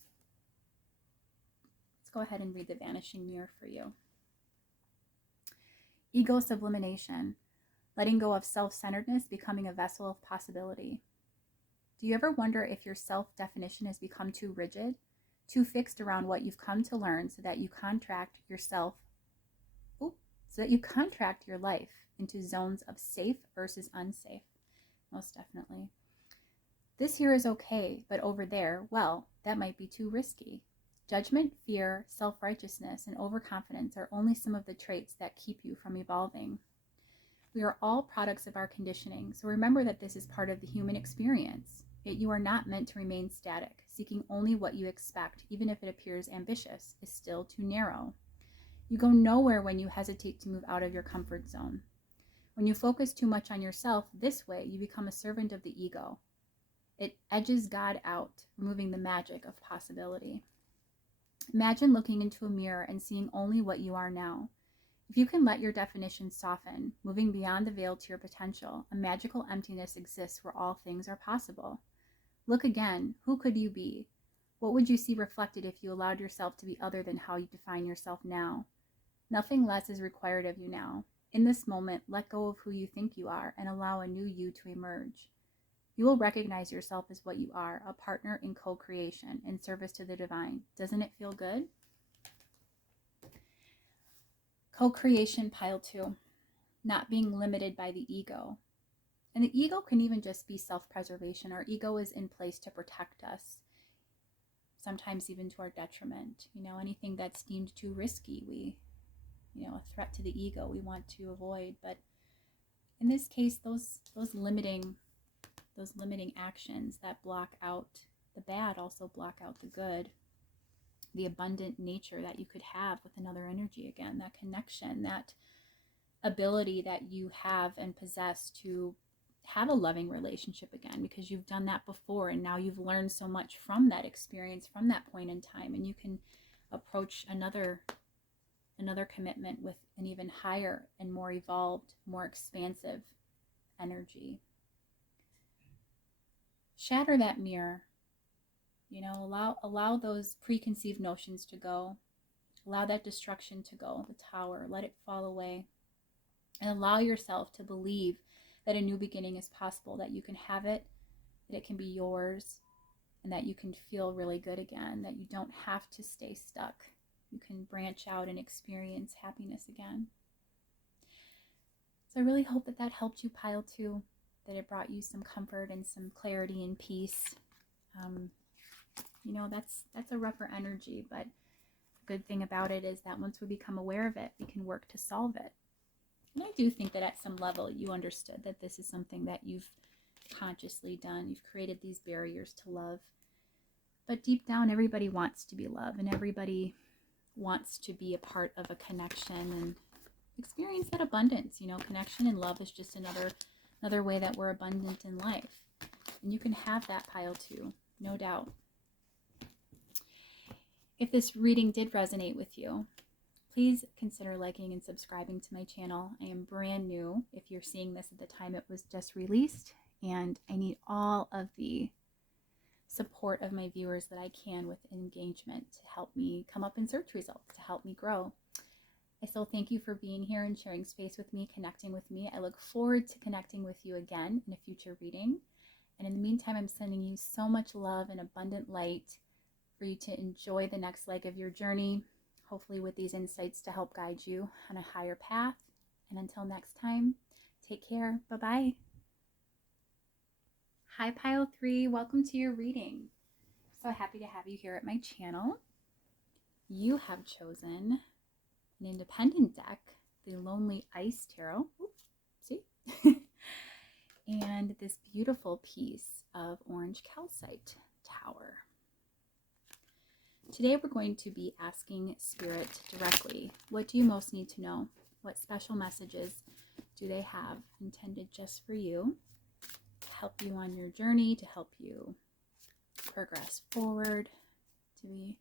Let's go ahead and read the Vanishing Mirror for you. Ego sublimation, letting go of self-centeredness, becoming a vessel of possibility. Do you ever wonder if your self-definition has become too rigid, too fixed around what you've come to learn, so that you contract your life into zones of safe versus unsafe? Most definitely. This here is okay, but over there, well, that might be too risky. Judgment, fear, self-righteousness, and overconfidence are only some of the traits that keep you from evolving. We are all products of our conditioning, so remember that this is part of the human experience. Yet you are not meant to remain static. Seeking only what you expect, even if it appears ambitious, is still too narrow. You go nowhere when you hesitate to move out of your comfort zone. When you focus too much on yourself this way, you become a servant of the ego. It edges God out, removing the magic of possibility. Imagine looking into a mirror and seeing only what you are now. If you can let your definition soften, moving beyond the veil to your potential, a magical emptiness exists where all things are possible. Look again. Who could you be? What would you see reflected if you allowed yourself to be other than how you define yourself now? Nothing less is required of you now. In this moment, let go of who you think you are and allow a new you to emerge. You will recognize yourself as what you are, a partner in co-creation, in service to the divine. Doesn't it feel good? Co-creation, pile 2. Not being limited by the ego. And the ego can even just be self-preservation. Our ego is in place to protect us, sometimes even to our detriment. You know, anything that's deemed too risky, a threat to the ego, we want to avoid. But in this case, those limiting actions that block out the bad also block out the good, the abundant nature that you could have with another energy again, that connection, that ability that you have and possess to have a loving relationship again, because you've done that before and now you've learned so much from that experience, from that point in time, and you can approach another another commitment with an even higher and more evolved, more expansive energy. Shatter that mirror. Allow those preconceived notions to go. Allow that destruction to go, the tower. Let it fall away. And allow yourself to believe that a new beginning is possible, that you can have it, that it can be yours, and that you can feel really good again, that you don't have to stay stuck. You can branch out and experience happiness again. So I really hope that that helped you, Pile 2, that it brought you some comfort and some clarity and peace. That's a rougher energy, but the good thing about it is that once we become aware of it, we can work to solve it. And I do think that at some level you understood that this is something that you've consciously done. You've created these barriers to love. But deep down, everybody wants to be loved, and everybody wants to be a part of a connection and experience that abundance. Connection and love is just another way that we're abundant in life. And you can have that, Pile 2, no doubt. If this reading did resonate with you, please consider liking and subscribing to my channel. I am brand new if you're seeing this at the time it was just released, and I need all of the support of my viewers that I can with engagement to help me come up in search results, to help me grow. I still thank you for being here and sharing space with me, connecting with me. I look forward to connecting with you again in a future reading. And in the meantime, I'm sending you so much love and abundant light for you to enjoy the next leg of your journey, hopefully with these insights to help guide you on a higher path. And until next time, take care. Bye-bye. Hi, Pile 3. Welcome to your reading. So happy to have you here at my channel. You have chosen an independent deck, the Lonely Ice Tarot. Oops, see? And this beautiful piece of Orange Calcite Tower. Today we're going to be asking Spirit directly, what do you most need to know? What special messages do they have intended just for you to help you on your journey, to help you progress forward, to be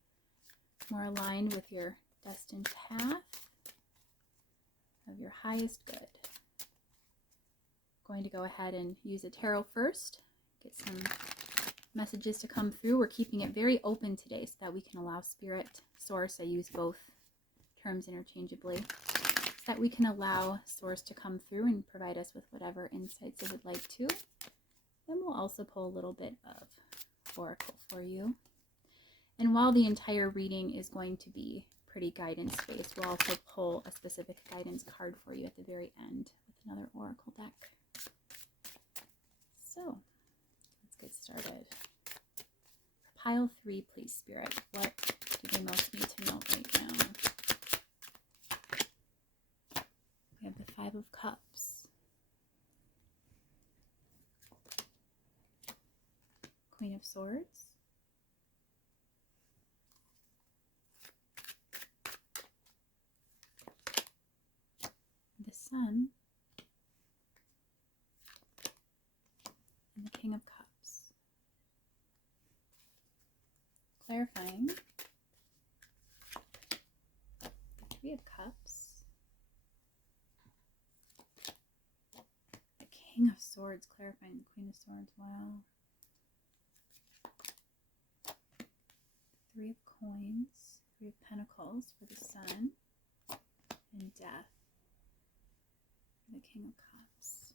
more aligned with your destined path of your highest good? I'm going to go ahead and use a tarot first, get some messages to come through. We're keeping it very open today so that we can allow Spirit, Source, I use both terms interchangeably, so that we can allow Source to come through and provide us with whatever insights it would like to. Then we'll also pull a little bit of Oracle for you. And while the entire reading is going to be pretty guidance-based, we'll also pull a specific guidance card for you at the very end with another Oracle deck. So, let's get started. For Pile 3, please, Spirit, what do they most need to know right now? We have the 5 of Cups, Queen of Swords, the Sun, and the King of Cups. Clarifying, the 3 of Cups, the King of Swords, clarifying the Queen of Swords. Wow. The 3 of Coins, 3 of Pentacles for the Sun, and Death for the King of Cups.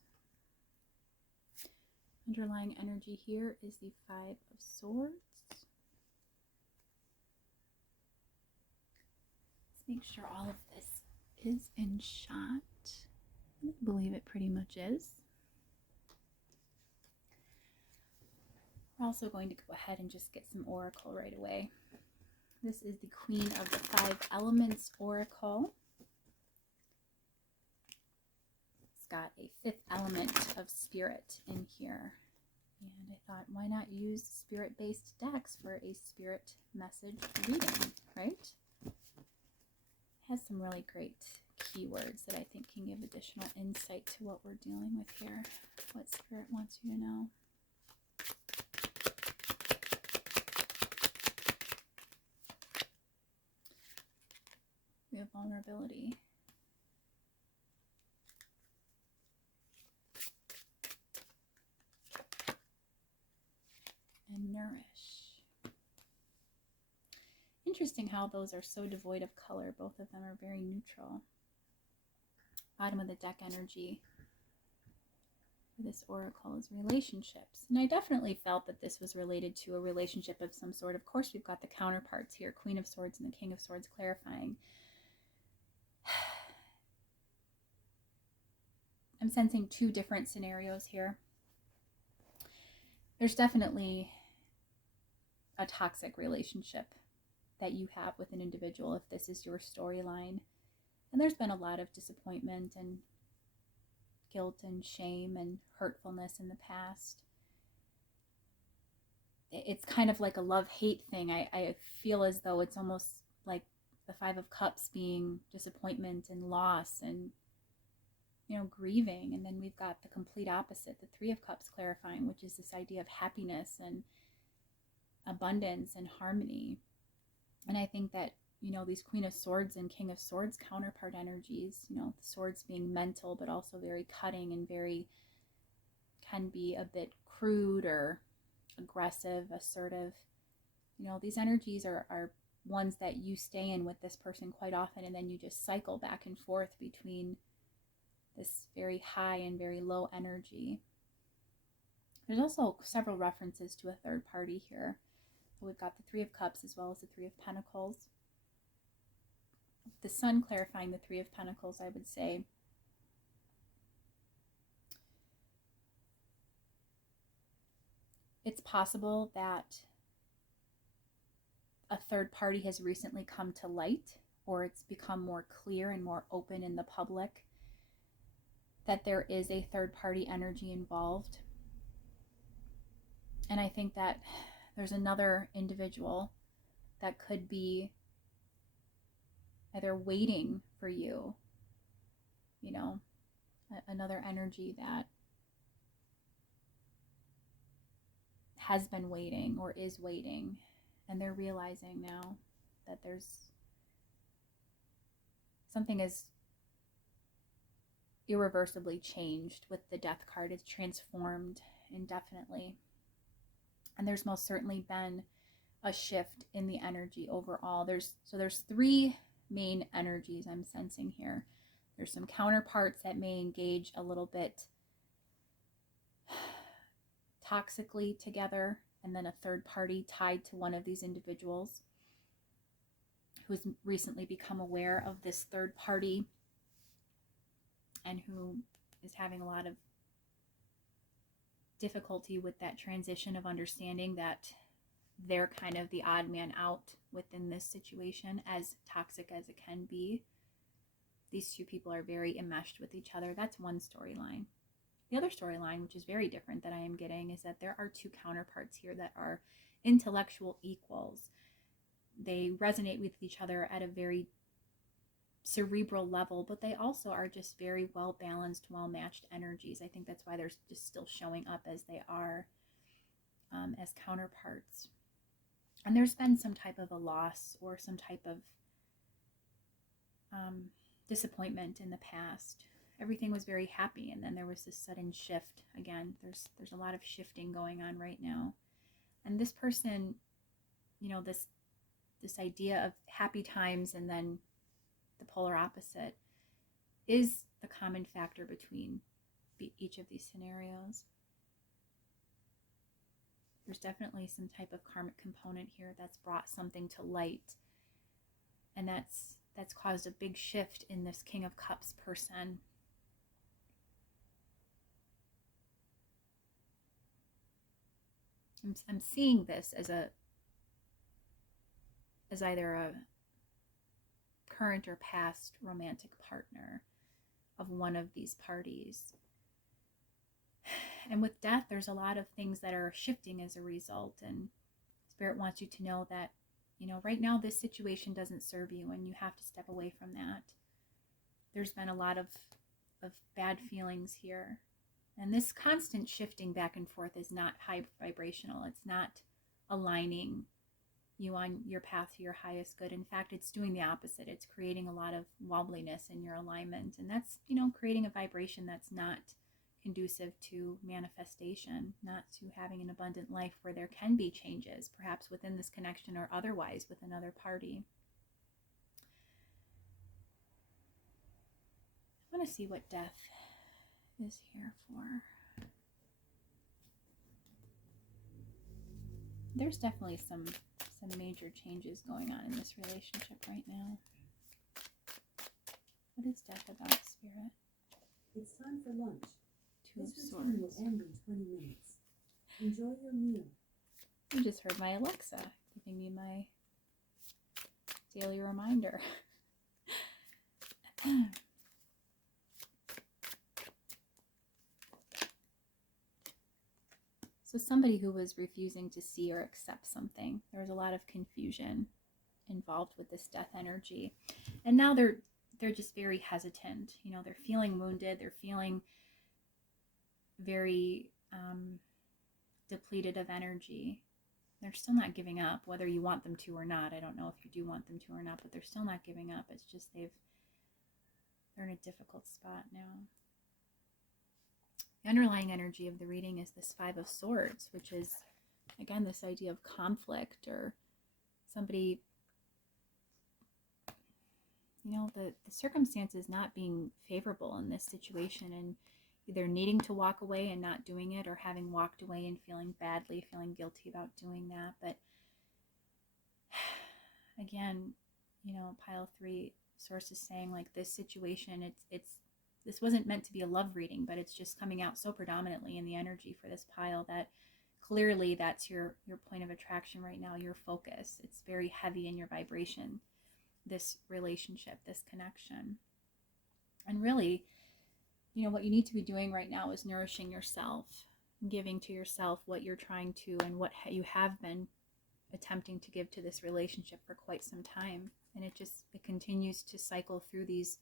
Underlying energy here is the 5 of Swords. Let's make sure all of this is in shot. I believe it pretty much is. We're also going to go ahead and just get some Oracle right away. This is the Queen of the 5 Elements Oracle. It's got a 5th element of Spirit in here. And I thought, why not use spirit-based decks for a spirit message reading, right? It has some really great keywords that I think can give additional insight to what we're dealing with here, what Spirit wants you to know. We have vulnerability. And nourish. Interesting how those are so devoid of color. Both of them are very neutral. Bottom of the deck energy for this oracle is relationships. And I definitely felt that this was related to a relationship of some sort. Of course, we've got the counterparts here, Queen of Swords and the King of Swords clarifying. I'm sensing two different scenarios here. There's definitely a toxic relationship that you have with an individual if this is your storyline. And there's been a lot of disappointment and guilt and shame and hurtfulness in the past. It's kind of like a love-hate thing. I feel as though it's almost like the Five of Cups being disappointment and loss and, you know, grieving. And then we've got the complete opposite, the Three of Cups clarifying, which is this idea of happiness and abundance and harmony. And I think that, you know, these Queen of Swords and King of Swords counterpart energies, you know, the swords being mental, but also very cutting and very, can be a bit crude or aggressive, assertive. You know, these energies are ones that you stay in with this person quite often, and then you just cycle back and forth between this very high and very low energy. There's also several references to a third party here. So we've got the Three of Cups as well as the Three of Pentacles. The Sun clarifying the Three of Pentacles, I would say. It's possible that a third party has recently come to light, or it's become more clear and more open in the public that there is a third party energy involved. And I think that there's another individual that could be either waiting for you, you know, another energy that has been waiting or is waiting, and they're realizing now that there's something is irreversibly changed with the Death card. It's transformed indefinitely. And there's most certainly been a shift in the energy overall. There's three main energies I'm sensing here. There's some counterparts that may engage a little bit toxically together, and then a third party tied to one of these individuals who's recently become aware of this third party and who is having a lot of difficulty with that transition of understanding that they're kind of the odd man out within this situation, as toxic as it can be. These two people are very enmeshed with each other. That's one storyline. The other storyline, which is very different that I am getting, is that there are two counterparts here that are intellectual equals. They resonate with each other at a very cerebral level, but they also are just very well balanced, well matched energies. I think that's why they're just still showing up as they are, as counterparts. And there's been some type of a loss or some type of disappointment in the past. Everything was very happy, and then there was this sudden shift. Again, there's a lot of shifting going on right now. And this person, you know, this idea of happy times and then the polar opposite is the common factor between each of these scenarios. There's definitely some type of karmic component here that's brought something to light, and that's caused a big shift in this King of Cups person. I'm seeing this as either a current or past romantic partner of one of these parties. And with death, there's a lot of things that are shifting as a result, and Spirit wants you to know that, you know, right now this situation doesn't serve you, and you have to step away from that. There's been a lot of bad feelings here, and this constant shifting back and forth is not high vibrational. It's not aligning you on your path to your highest good. In fact, it's doing the opposite. It's creating a lot of wobbliness in your alignment. And that's, creating a vibration that's not conducive to manifestation, not to having an abundant life where there can be changes, perhaps within this connection or otherwise with another party. I want to see what death is here for. There's definitely some major changes going on in this relationship right now. What is death about, Spirit? It's time for lunch. Two of This Swords. routine will end in 20 minutes. Enjoy your meal. You just heard my Alexa giving me my daily reminder. So somebody who was refusing to see or accept something. There was a lot of confusion involved with this death energy. And now they're just very hesitant. They're feeling wounded. They're feeling very depleted of energy. They're still not giving up, whether you want them to or not. I don't know if you do want them to or not, but they're still not giving up. It's just they're in a difficult spot now. The underlying energy of the reading is this Five of Swords, which is, again, this idea of conflict or somebody, the circumstances not being favorable in this situation and either needing to walk away and not doing it, or having walked away and feeling badly, feeling guilty about doing that. But again, pile 3 source is saying, like, this situation, this wasn't meant to be a love reading, but it's just coming out so predominantly in the energy for this pile that clearly that's your point of attraction right now, your focus. It's very heavy in your vibration, this relationship, this connection. And really, what you need to be doing right now is nourishing yourself, giving to yourself what you're trying to and what you have been attempting to give to this relationship for quite some time. And it continues to cycle through these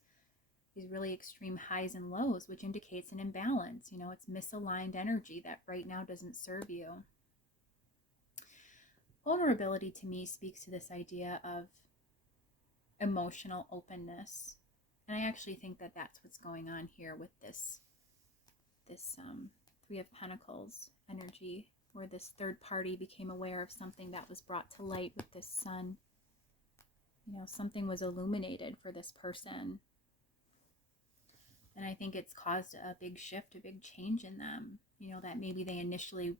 really extreme highs and lows, which indicates an imbalance. It's misaligned energy that right now doesn't serve you. Vulnerability to me speaks to this idea of emotional openness. And I actually think that that's what's going on here with this Three of Pentacles energy, where this third party became aware of something that was brought to light with this sun. Something was illuminated for this person. And I think it's caused a big shift, a big change in them, that maybe they initially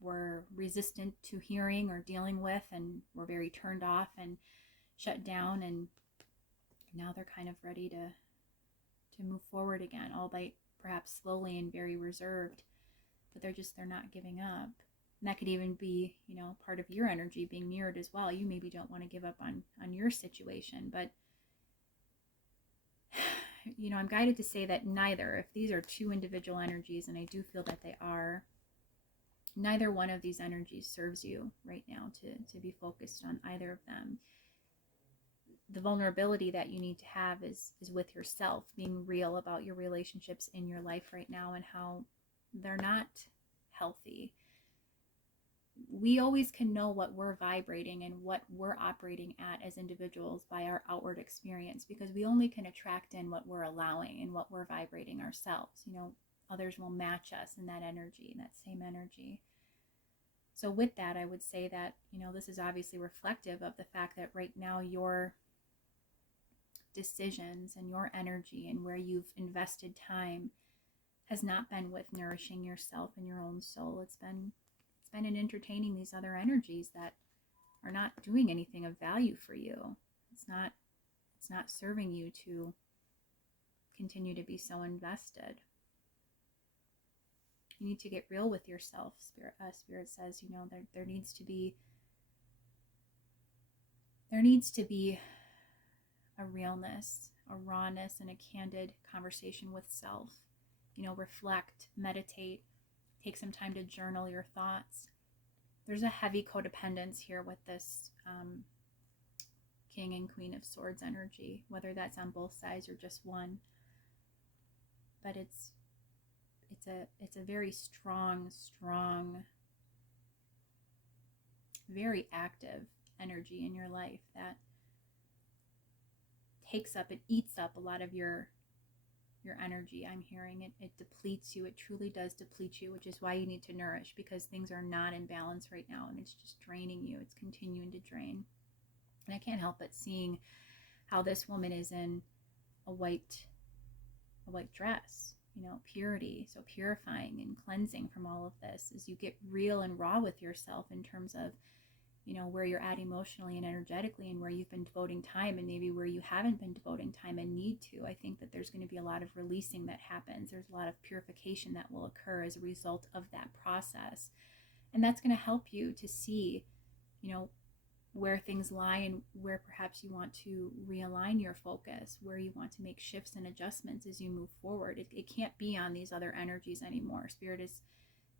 were resistant to hearing or dealing with and were very turned off and shut down. And now they're kind of ready to move forward again, albeit perhaps slowly and very reserved, but they're not giving up. And that could even be, part of your energy being mirrored as well. You maybe don't want to give up on your situation, but I'm guided to say that neither, if these are two individual energies, and I do feel that they are, neither one of these energies serves you right now to be focused on either of them. The vulnerability that you need to have is with yourself, being real about your relationships in your life right now and how they're not healthy. We always can know what we're vibrating and what we're operating at as individuals by our outward experience, because we only can attract in what we're allowing and what we're vibrating ourselves. Others will match us in that energy, that same energy. So with that, I would say that, this is obviously reflective of the fact that right now your decisions and your energy and where you've invested time has not been with nourishing yourself and your own soul. It's been in entertaining these other energies that are not doing anything of value for you. It's not serving you to continue to be so invested. You need to get real with yourself. Spirit says, there needs to be a realness, a rawness, and a candid conversation with self. Reflect, meditate, take some time to journal your thoughts. There's a heavy codependence here with this King and Queen of Swords energy, whether that's on both sides or just one. But it's a very strong, very active energy in your life that takes up, it eats up a lot of your energy. I'm hearing it depletes you. It truly does deplete you, which is why you need to nourish, because things are not in balance right now and it's just draining you. It's continuing to drain. And I can't help but seeing how this woman is in a white dress, purity, so purifying and cleansing from all of this as you get real and raw with yourself in terms of where you're at emotionally and energetically, and where you've been devoting time, and maybe where you haven't been devoting time and need to. I think that there's going to be a lot of releasing that happens. There's a lot of purification that will occur as a result of that process. And that's going to help you to see, where things lie and where perhaps you want to realign your focus, where you want to make shifts and adjustments as you move forward. It can't be on these other energies anymore. Spirit is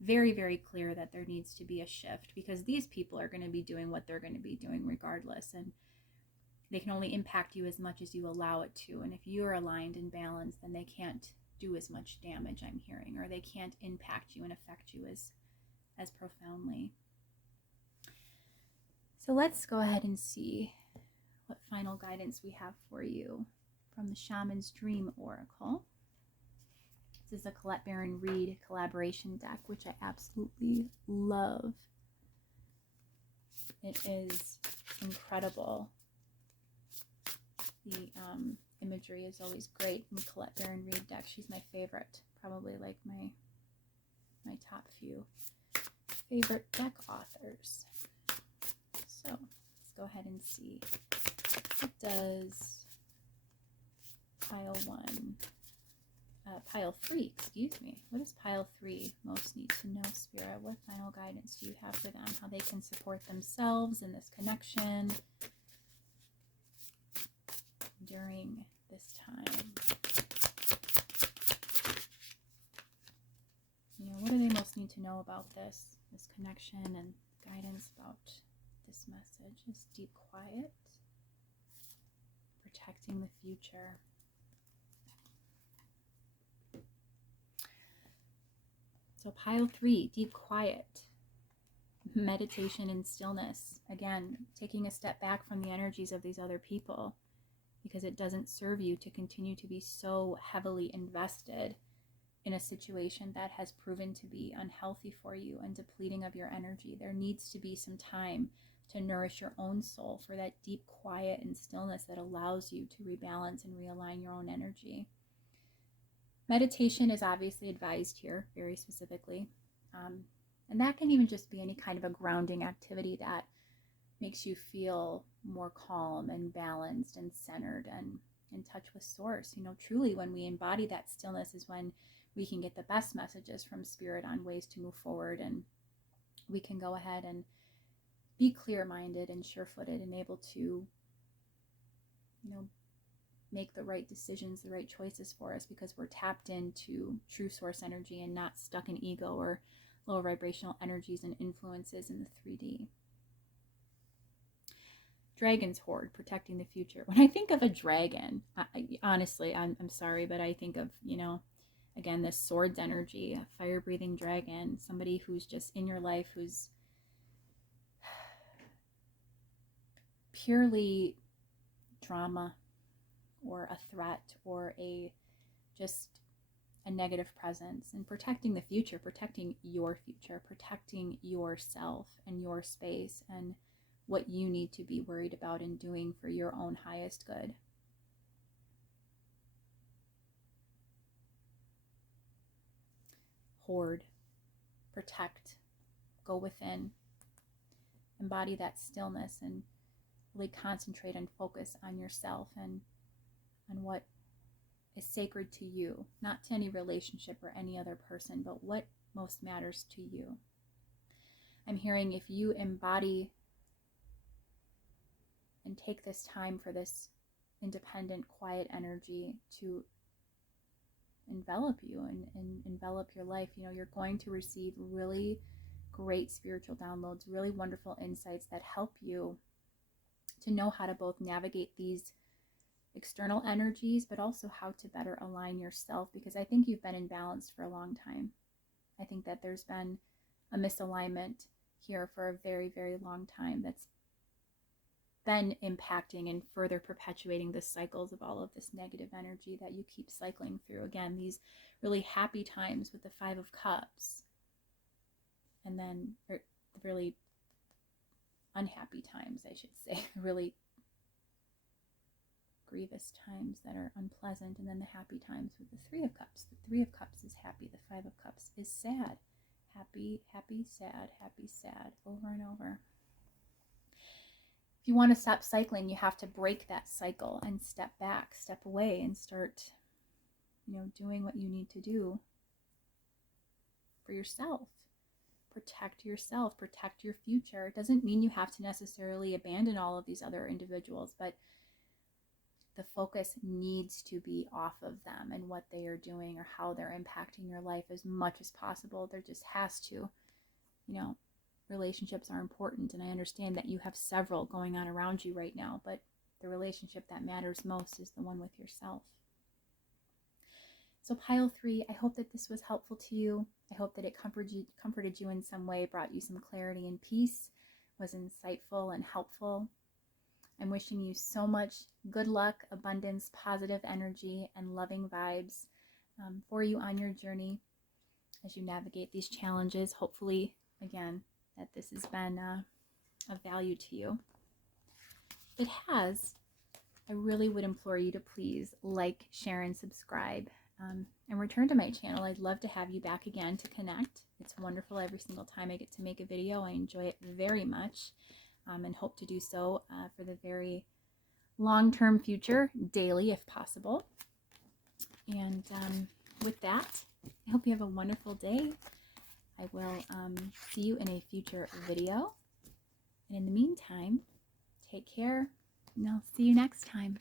very, very clear that there needs to be a shift, because these people are going to be doing what they're going to be doing regardless, and they can only impact you as much as you allow it to. And if you're aligned and balanced, then they can't do as much damage, I'm hearing, or they can't impact you and affect you as profoundly. So let's go ahead and see what final guidance we have for you from the Shaman's Dream Oracle. This is a Colette Baron Reed collaboration deck, which I absolutely love. It is incredible. The imagery is always great in the Colette Baron Reed deck. She's my favorite, probably like my top few favorite deck authors. So let's go ahead and see. What does pile 3, excuse me. What does pile 3 most need to know, Spirit? What final guidance do you have for them? How they can support themselves in this connection during this time. What do they most need to know about this connection, and guidance about this message? This deep quiet, protecting the future. So pile 3, deep quiet, meditation and stillness. Again, taking a step back from the energies of these other people, because it doesn't serve you to continue to be so heavily invested in a situation that has proven to be unhealthy for you and depleting of your energy. There needs to be some time to nourish your own soul for that deep quiet and stillness that allows you to rebalance and realign your own energy. Meditation is obviously advised here, very specifically. And that can even just be any kind of a grounding activity that makes you feel more calm and balanced and centered and in touch with source. Truly, when we embody that stillness is when we can get the best messages from Spirit on ways to move forward, and we can go ahead and be clear-minded and sure-footed and able to, make the right decisions, the right choices for us, because we're tapped into true source energy and not stuck in ego or lower vibrational energies and influences in the 3D. Dragon's Hoard, protecting the future. When I think of a dragon, honestly, I'm sorry, but I think of, again, this swords energy, a fire-breathing dragon, somebody who's just in your life, who's purely drama or a threat or just a negative presence, and protecting the future, protecting yourself and your space and what you need to be worried about and doing for your own highest good. Hoard, protect, go within, embody that stillness, and really concentrate and focus on yourself and on what is sacred to you, not to any relationship or any other person, but what most matters to you. I'm hearing, if you embody and take this time for this independent, quiet energy to envelop you and envelop your life, you're going to receive really great spiritual downloads, really wonderful insights that help you to know how to both navigate these external energies, but also how to better align yourself, because I think you've been imbalanced for a long time. I think that there's been a misalignment here for a very, very long time that's been impacting and further perpetuating the cycles of all of this negative energy that you keep cycling through. Again, these really happy times with the Five of Cups, and then the really unhappy times, I should say, really grievous times that are unpleasant, and then the happy times with the Three of Cups. The Three of Cups is happy, the Five of Cups is sad. Happy, happy, sad, over and over. If you want to stop cycling, you have to break that cycle and step back, step away, and start, doing what you need to do for yourself. Protect yourself, protect your future. It doesn't mean you have to necessarily abandon all of these other individuals, but the focus needs to be off of them and what they are doing or how they're impacting your life as much as possible. There just has to, relationships are important, and I understand that you have several going on around you right now, but the relationship that matters most is the one with yourself. So pile 3, I hope that this was helpful to you. I hope that it comforted you in some way, brought you some clarity and peace, was insightful and helpful. I'm wishing you so much good luck, abundance, positive energy, and loving vibes for you on your journey as you navigate these challenges. Hopefully, again, that this has been of value to you. If it has, I really would implore you to please like, share, and subscribe, and return to my channel. I'd love to have you back again to connect. It's wonderful every single time I get to make a video. I enjoy it very much, and hope to do so for the very long-term future, daily if possible. And with that, I hope you have a wonderful day. I will see you in a future video. And in the meantime, take care, and I'll see you next time.